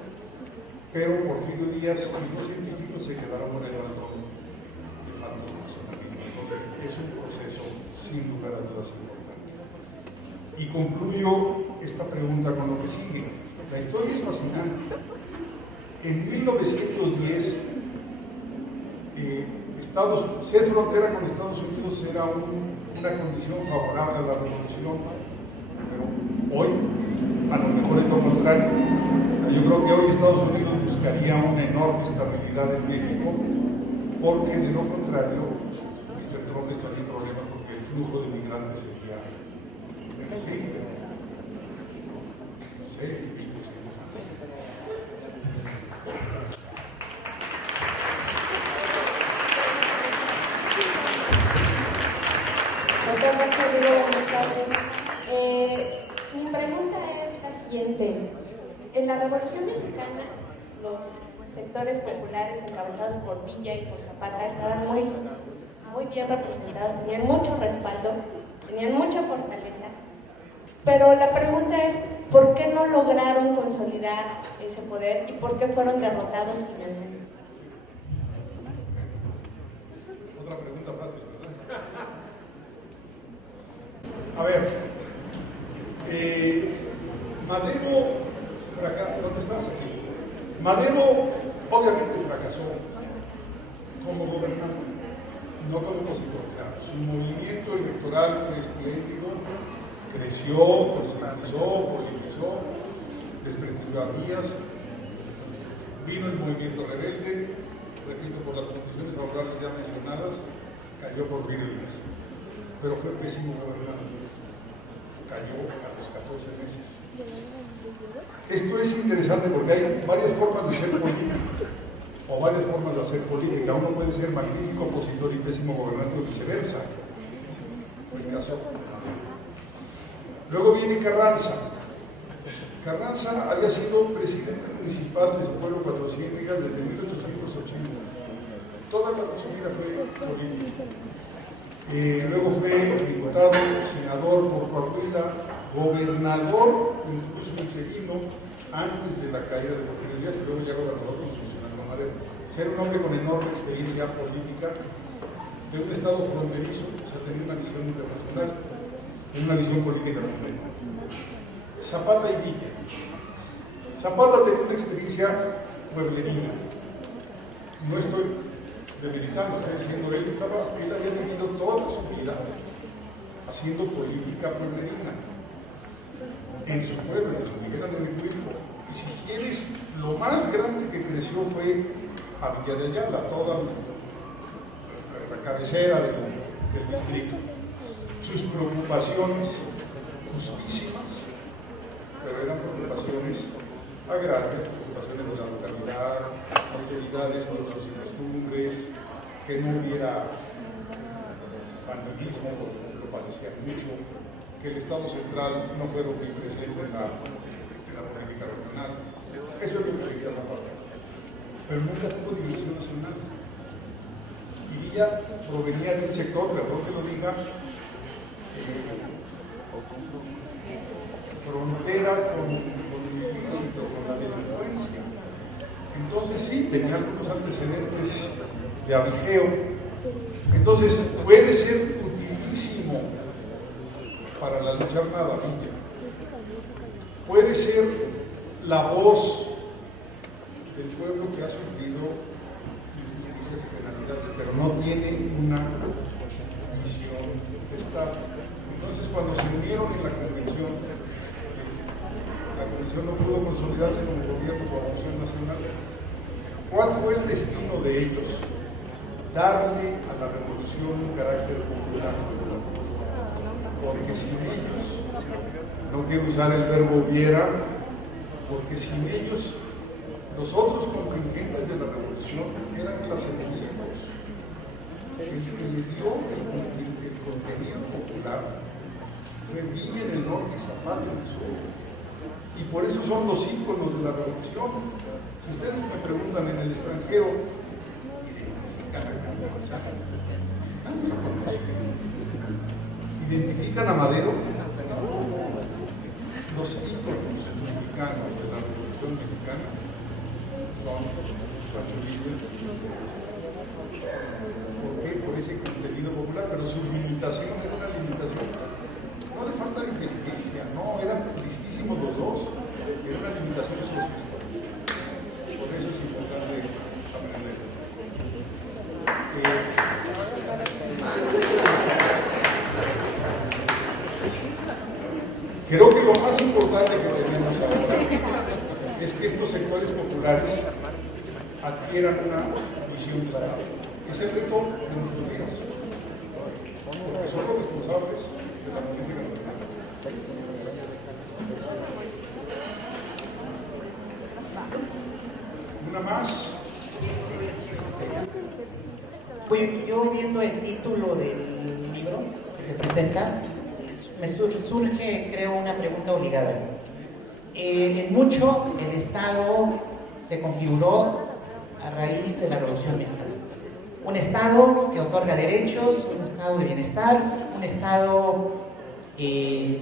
pero Porfirio Díaz y los científicos se quedaron con el balcón de falta de nacionalismo. Entonces, es un proceso sin lugar a dudas importante. Y concluyo esta pregunta con lo que sigue. La historia es fascinante. En 1910, ser frontera con Estados Unidos era una condición favorable a la revolución, pero hoy a lo mejor es lo contrario. Yo creo que hoy Estados Unidos buscaría una enorme estabilidad en México, porque de lo contrario, Mr. Trump estaría en problemas porque el flujo de migrantes sería terrible. No sé, inclusive más. Doctor Marcelo, buenas tardes. Mi pregunta es la siguiente. En la Revolución Mexicana, los sectores populares encabezados por Villa y por Zapata estaban muy bien representados, tenían mucho respaldo, tenían mucha fortaleza, pero la pregunta es, ¿por qué no lograron consolidar ese poder y por qué fueron derrotados finalmente? Otra pregunta fácil, ¿verdad? A ver, Madero, ¿dónde estás aquí? Madero obviamente fracasó como gobernante, no como opositor. O sea, su movimiento electoral fue espléndido, creció, concientizó, politizó, desprestigió a Díaz, vino el movimiento rebelde, repito, por las condiciones favorables ya mencionadas, cayó Porfirio Díaz, pero fue pésimo gobernante, cayó a los 14 meses. Esto es interesante porque hay varias formas de ser político, o varias formas de hacer política. Uno puede ser magnífico opositor y pésimo gobernante o viceversa. Fue el caso de Madero. Luego viene Carranza. Carranza había sido presidente municipal de su pueblo Cuatro Ciénegas desde 1880. Toda su vida fue política. Luego fue diputado, senador por Coahuila, gobernador, incluso interino, antes de la caída de Porfirio Díaz, y luego ya gobernador constitucional con Madero. Era un hombre con enorme experiencia política, de un estado fronterizo, o sea, tenía una visión internacional, tenía una visión política completa. Zapata y Villa. Zapata tenía una experiencia pueblerina. No estoy de mexicano, estoy diciendo, él había vivido toda su vida haciendo política pueblerina en su pueblo, en San Miguel Alecuilco. Y si quieres, lo más grande que creció fue a Villa de Ayala, toda la cabecera del distrito. Sus preocupaciones justísimas, pero eran preocupaciones agrarias, preocupaciones de la localidad, autoridades de usos y costumbres, que no hubiera vandalismo, porque lo padecían mucho, que el Estado central no fuera omnipresente en la política regional. Eso es lo que quería Zapata. Pero nunca tuvo dimensión nacional. Y Villa provenía de un sector, perdón que lo diga, frontera con el ilícito, con la delincuencia. Entonces sí, tenía algunos antecedentes de avijeo. Entonces puede ser utilísimo para la lucha armada, Villa. Puede ser la voz del pueblo que ha sufrido injusticias y penalidades, pero no tiene una misión de Estado. Entonces, cuando se unieron en la convención no pudo consolidarse en un gobierno por opción nacional. ¿Cuál fue el destino de ellos? Darle a la revolución un carácter popular. Porque sin ellos, no quiero usar el verbo hubiera, porque sin ellos, los otros contingentes de la revolución eran clase enemigos. El que le dio el contenido popular fue Villa en el norte y Zapata en el sur. Y por eso son los íconos de la revolución. Si ustedes me preguntan en el extranjero, ¿identifican a Campuzano? Nadie lo conoce. ¿Identifican a Madero? No. Los íconos mexicanos de la revolución mexicana son Pancho Villa. ¿Por qué? Por ese contenido popular, pero su limitación era una limitación no de falta de inteligencia, no, eran listísimos los dos, era una limitación sociohistórica. Por eso es importante aprender esto. Creo que lo más importante que tenemos ahora es que estos sectores populares adquieran una visión de Estado. Es el reto de nuestros días, porque son los responsables de la política nacional. Una más. Pues yo viendo el título del libro que se presenta, me surge, creo, una pregunta obligada. En mucho, el Estado se configuró a raíz de la Revolución Mexicana. Un Estado que otorga derechos, un Estado de bienestar, un Estado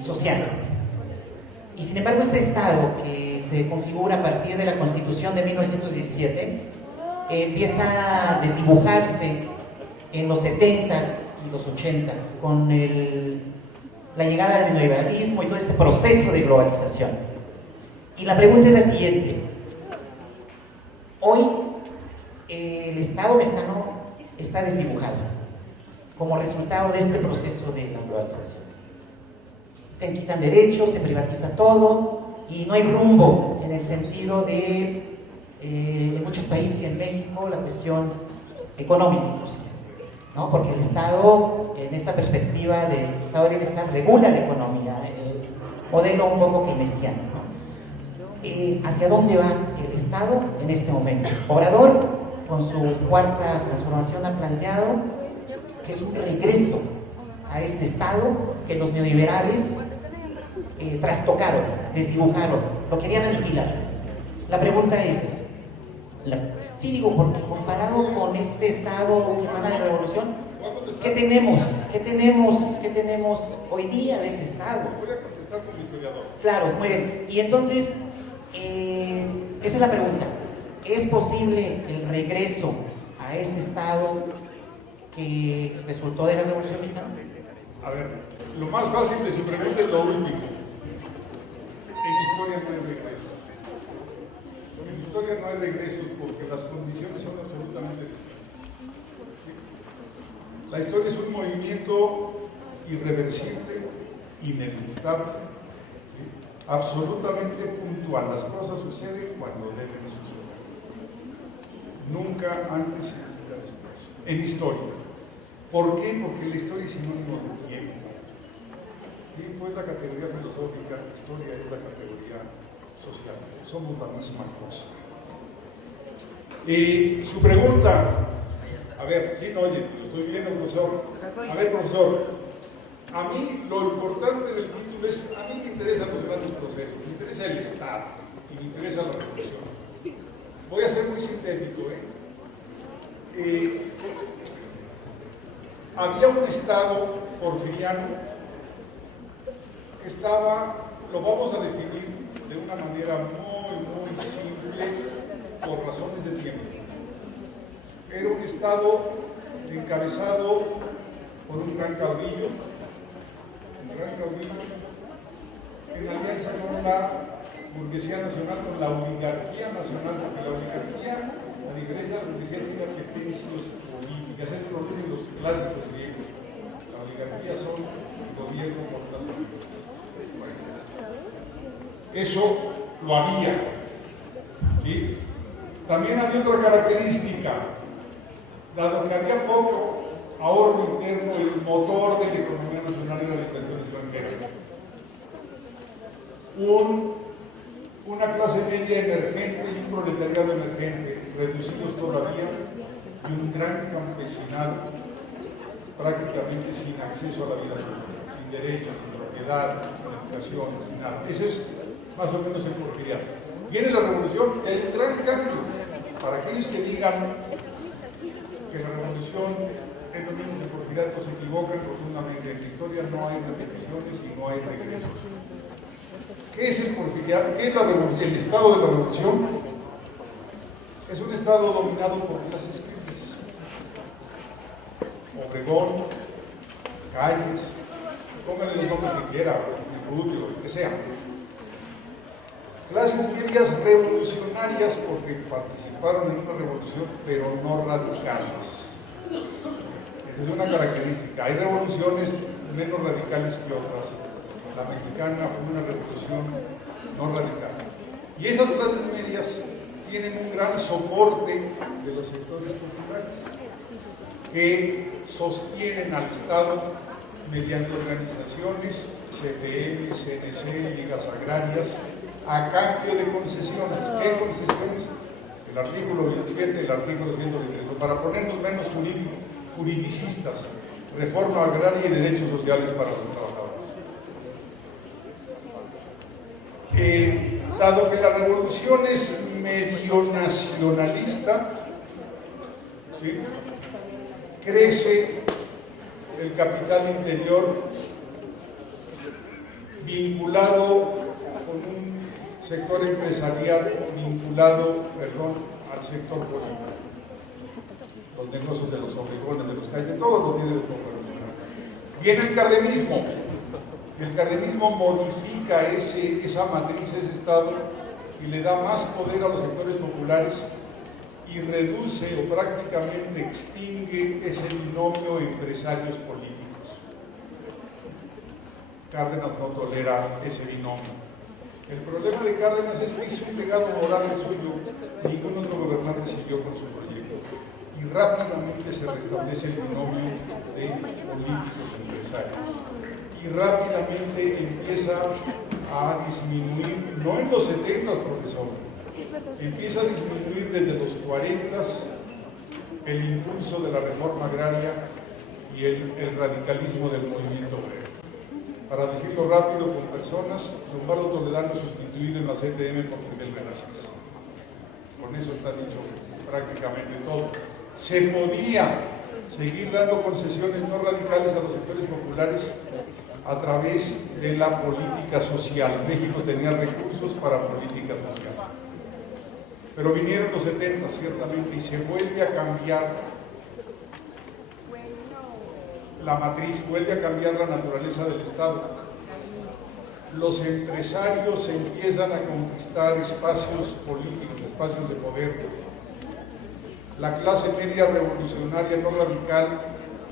social. Y sin embargo, este Estado que se configura a partir de la Constitución de 1917 empieza a desdibujarse en los 70s y los 80s con la llegada del neoliberalismo y todo este proceso de globalización. Y la pregunta es la siguiente. Hoy el Estado mexicano está desdibujado como resultado de este proceso de la globalización. Se quitan derechos, se privatiza todo y no hay rumbo en el sentido de, en muchos países y en México, la cuestión económica inclusive, ¿no? Porque el Estado, en esta perspectiva del Estado de bienestar, regula la economía, el modelo un poco keynesiano, ¿no? ¿Hacia dónde va el Estado en este momento? Obrador, con su cuarta transformación, ha planteado que es un regreso a este Estado que los neoliberales trastocaron, desdibujaron, lo querían aniquilar. La pregunta es, sí digo, porque comparado con este Estado que emana de la revolución, ¿qué tenemos hoy día de ese Estado? Voy a contestar como historiador. Claro, muy bien. Y entonces, esa es la pregunta. ¿Es posible el regreso a ese Estado que resultó de la Revolución Mexicana? A ver, lo más fácil de su pregunta es lo último. En historia no hay regresos. En historia no hay regresos porque las condiciones son absolutamente distintas. La historia es un movimiento irreversible, ineluctable, ¿sí? Absolutamente puntual. Las cosas suceden cuando deben suceder. Nunca antes y nunca después. En historia. ¿Por qué? Porque la historia es sinónimo de tiempo. Tiempo es la categoría filosófica, historia es la categoría social. Somos la misma cosa. Su pregunta, a ver, sí, no, oye, lo estoy viendo, profesor. A ver, profesor, a mí lo importante del título es, a mí me interesan los grandes procesos, me interesa el Estado y me interesa la revolución. Voy a ser muy sintético, había un Estado porfiriano que estaba, lo vamos a definir de una manera muy simple, por razones de tiempo. Era un Estado encabezado por un gran caudillo, en alianza con la burguesía nacional, con la oligarquía nacional, porque la oligarquía, a diferencia de la burguesía, tiene apetencias políticas, es lo que dicen los clásicos griegos. La oligarquía son el gobierno por las familias. Eso lo había, ¿sí? También había otra característica, dado que había poco ahorro interno, el motor de la economía nacional era la inversión extranjera. Una clase media emergente y un proletariado emergente, reducidos todavía, y un gran campesinado prácticamente sin acceso a la vida social, sin derechos, sin propiedad, sin educación, sin nada. Ese es más o menos el porfiriato. Viene la revolución y hay un gran cambio. Para aquellos que digan que la revolución es lo mismo que el porfiriato, se equivocan rotundamente. En la historia no hay repeticiones y no hay regresos. ¿Qué es el porfiriato? ¿Qué es el estado de la revolución? Es un estado dominado por clases medias. Obregón, Calles, pónganle los nombres que quiera, Rubio, el que sea. Clases medias revolucionarias porque participaron en una revolución, pero no radicales. Esa es una característica. Hay revoluciones menos radicales que otras. La mexicana fue una revolución no radical. Y esas clases medias tienen un gran soporte de los sectores populares que sostienen al Estado mediante organizaciones, CTM, CNC, ligas agrarias, a cambio de concesiones. ¿Qué concesiones? El artículo 27, el artículo 123. Para ponernos menos juridicistas, reforma agraria y derechos sociales para los trabajadores. Dado que la revolución es medio nacionalista, ¿sí?, crece el capital interior vinculado con un sector empresarial vinculado, al sector político. Los negocios de los Obregones, de los Calles, de todos los líderes populares. Viene el cardenismo. El cardenismo modifica esa matriz, ese estado, y le da más poder a los sectores populares y reduce o prácticamente extingue ese binomio empresarios políticos. Cárdenas no tolera ese binomio. El problema de Cárdenas es que hizo un legado moral el suyo, ningún otro gobernante siguió con su proyecto, y rápidamente se restablece el binomio de políticos empresarios, y rápidamente empieza a disminuir, no en los 70, profesor, empieza a disminuir desde los 40 el impulso de la reforma agraria y el radicalismo del movimiento obrero. Para decirlo rápido, con personas, Lombardo Toledano sustituido en la CTM por Fidel Velázquez. Con eso está dicho prácticamente todo. Se podía seguir dando concesiones no radicales a los sectores populares a través de la política social. México tenía recursos para política social. Pero vinieron los 70, ciertamente, y se vuelve a cambiar la matriz, vuelve a cambiar la naturaleza del Estado. Los empresarios empiezan a conquistar espacios políticos, espacios de poder. La clase media revolucionaria no radical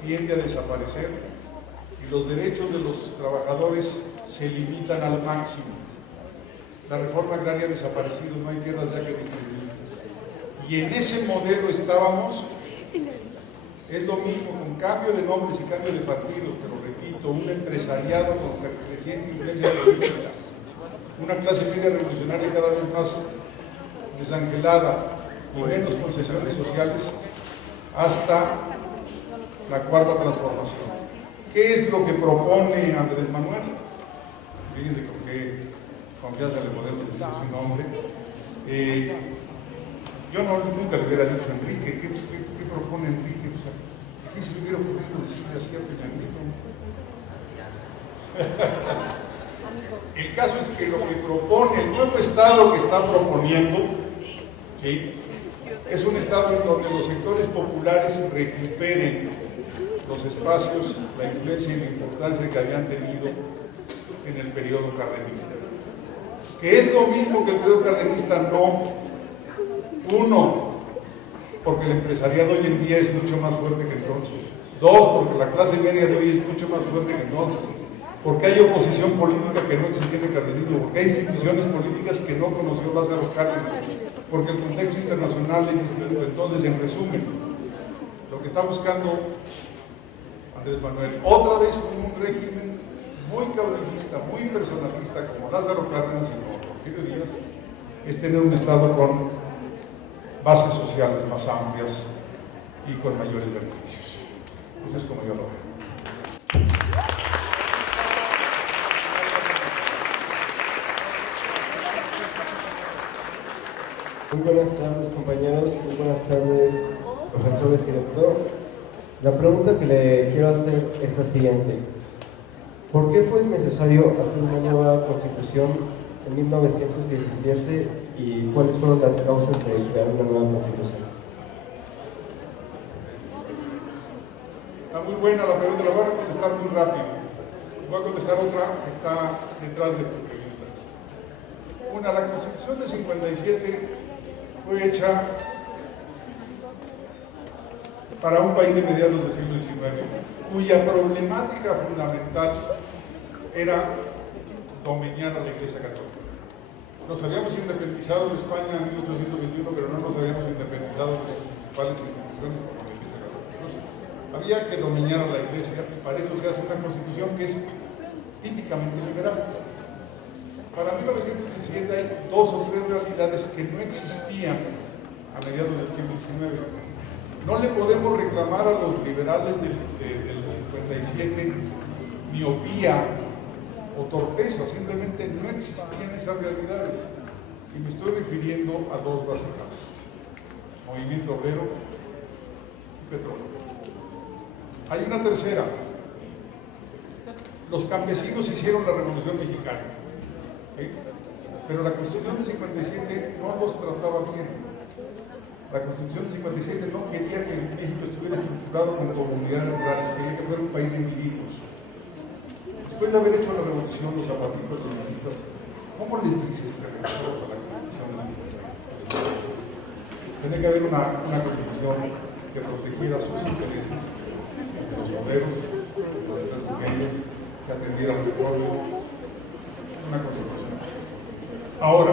tiende a desaparecer y los derechos de los trabajadores se limitan al máximo. La reforma agraria ha desaparecido, no hay tierras ya que distribuir. Y en ese modelo estábamos. Es lo mismo, con cambio de nombres y cambio de partido, pero repito, un empresariado con creciente influencia política, una clase media revolucionaria cada vez más desangelada y menos concesiones sociales hasta la cuarta transformación. ¿Qué es lo que propone Andrés Manuel? Fíjense con qué confianza le podemos decir su nombre. Yo nunca le hubiera dicho a Enrique, ¿qué propone Enrique? Pues, ¿a quién se le hubiera ocurrido decirle así a Peña Nieto? El caso es que lo que propone, el nuevo Estado que está proponiendo, ¿sí?, es un Estado en donde los sectores populares recuperen los espacios, la influencia y la importancia que habían tenido en el periodo cardenista. Que es lo mismo que el periodo cardenista, no. Uno, porque el empresariado hoy en día es mucho más fuerte que entonces. Dos, porque la clase media de hoy es mucho más fuerte que entonces. Porque hay oposición política que no existía en el cardenismo, porque hay instituciones políticas que no conoció Lázaro Cárdenas, porque el contexto internacional es distinto. Entonces, en resumen, lo que está buscando Andrés Manuel, otra vez con un régimen muy caudillista, muy personalista, como Lázaro Cárdenas y como Porfirio Díaz, es tener un Estado con bases sociales más amplias y con mayores beneficios. Eso es como yo lo veo. Muy buenas tardes, compañeros, muy buenas tardes, profesores y doctor. La pregunta que le quiero hacer es la siguiente. ¿Por qué fue necesario hacer una nueva constitución en 1917 y cuáles fueron las causas de crear una nueva constitución? Está muy buena la pregunta, la voy a contestar muy rápido. Voy a contestar otra que está detrás de tu pregunta. Una, la Constitución de 57 fue hecha para un país de mediados del siglo XIX, cuya problemática fundamental era domeñar a la Iglesia Católica. Nos habíamos independizado de España en 1821, pero no nos habíamos independizado de sus principales instituciones como la Iglesia Católica. Entonces, había que domeñar a la Iglesia y para eso se hace una constitución que es típicamente liberal. Para 1917 hay dos o tres realidades que no existían a mediados del siglo XIX. No le podemos reclamar a los liberales del 57 miopía o torpeza, simplemente no existían esas realidades. Y me estoy refiriendo a dos básicamente: movimiento obrero y petróleo. Hay una tercera. Los campesinos hicieron la Revolución Mexicana, ¿sí? Pero la Constitución de 57 no los trataba bien. La Constitución de 57 no quería que México estuviera estructurado con comunidades rurales, quería que fuera un país de individuos. Después de haber hecho la revolución, los zapatistas, los menistas, ¿cómo les dices que regresamos a la Constitución de 57? Tenía que haber una Constitución que protegiera sus intereses, desde los obreros, desde las clases medias, que atendiera al petróleo, una Constitución. Ahora,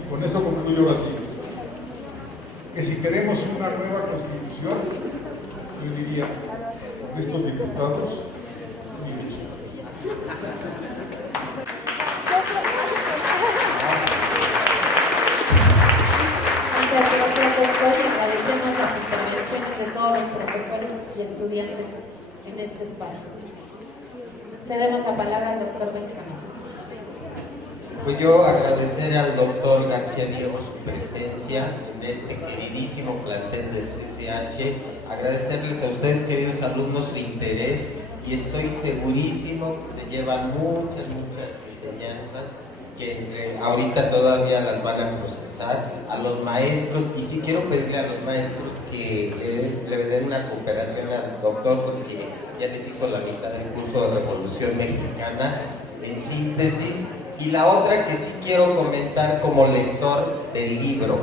y con eso concluyo ahora sí, que si queremos una nueva Constitución, yo diría, con estos diputados, miren su cabeza. Muchas gracias, doctor, y agradecemos las intervenciones de todos los profesores y estudiantes en este espacio. Cedemos la palabra al doctor Benjamín. Pues yo agradecer al doctor García Diego su presencia en este queridísimo plantel del CCH, agradecerles a ustedes, queridos alumnos, su interés, y estoy segurísimo que se llevan muchas enseñanzas que ahorita todavía las van a procesar. A los maestros, y sí quiero pedirle a los maestros que le den una cooperación al doctor, porque ya les hizo la mitad del curso de Revolución Mexicana en síntesis. Y la otra que sí quiero comentar como lector del libro,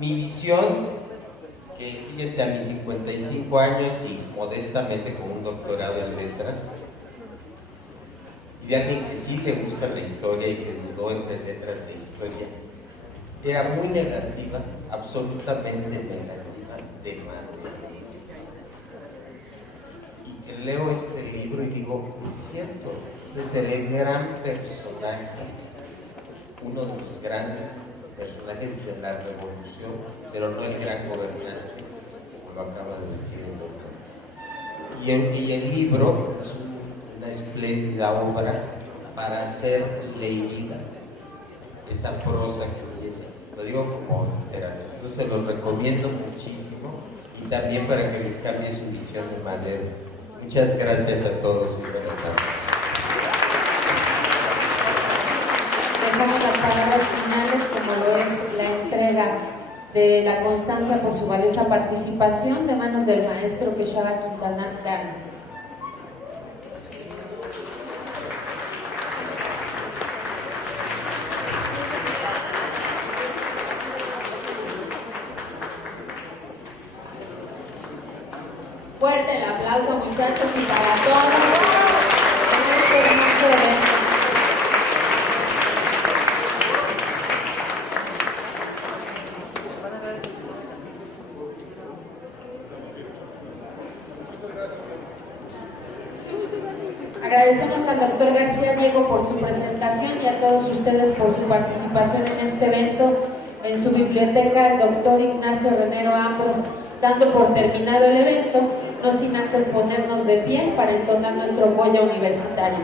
mi visión que fíjense, a mis 55 años y modestamente con un doctorado en letras, y de alguien que sí le gusta la historia y que dudó entre letras e historia, era muy negativa, absolutamente negativa, de madre. Y que leo este libro y digo, es cierto, ese es el gran personaje, uno de los grandes personajes de la revolución, pero no el gran gobernante, como lo acaba de decir el doctor. Y el libro es una espléndida obra para ser leída, esa prosa que tiene, lo digo como literato. Entonces se los recomiendo muchísimo y también para que les cambie su visión de Madero. Muchas gracias a todos y buenas tardes. Dejamos las palabras finales, como lo es la entrega de la constancia por su valiosa participación, de manos del maestro Quechada Quintana Cano. Fuerte el aplauso, muchachos, y para todos en este hermoso evento. Agradecemos al doctor García Diego por su presentación y a todos ustedes por su participación en este evento. En su biblioteca, el doctor Ignacio Renero Ambros, dando por terminado el evento, no sin antes ponernos de pie para entonar nuestro Goya universitario.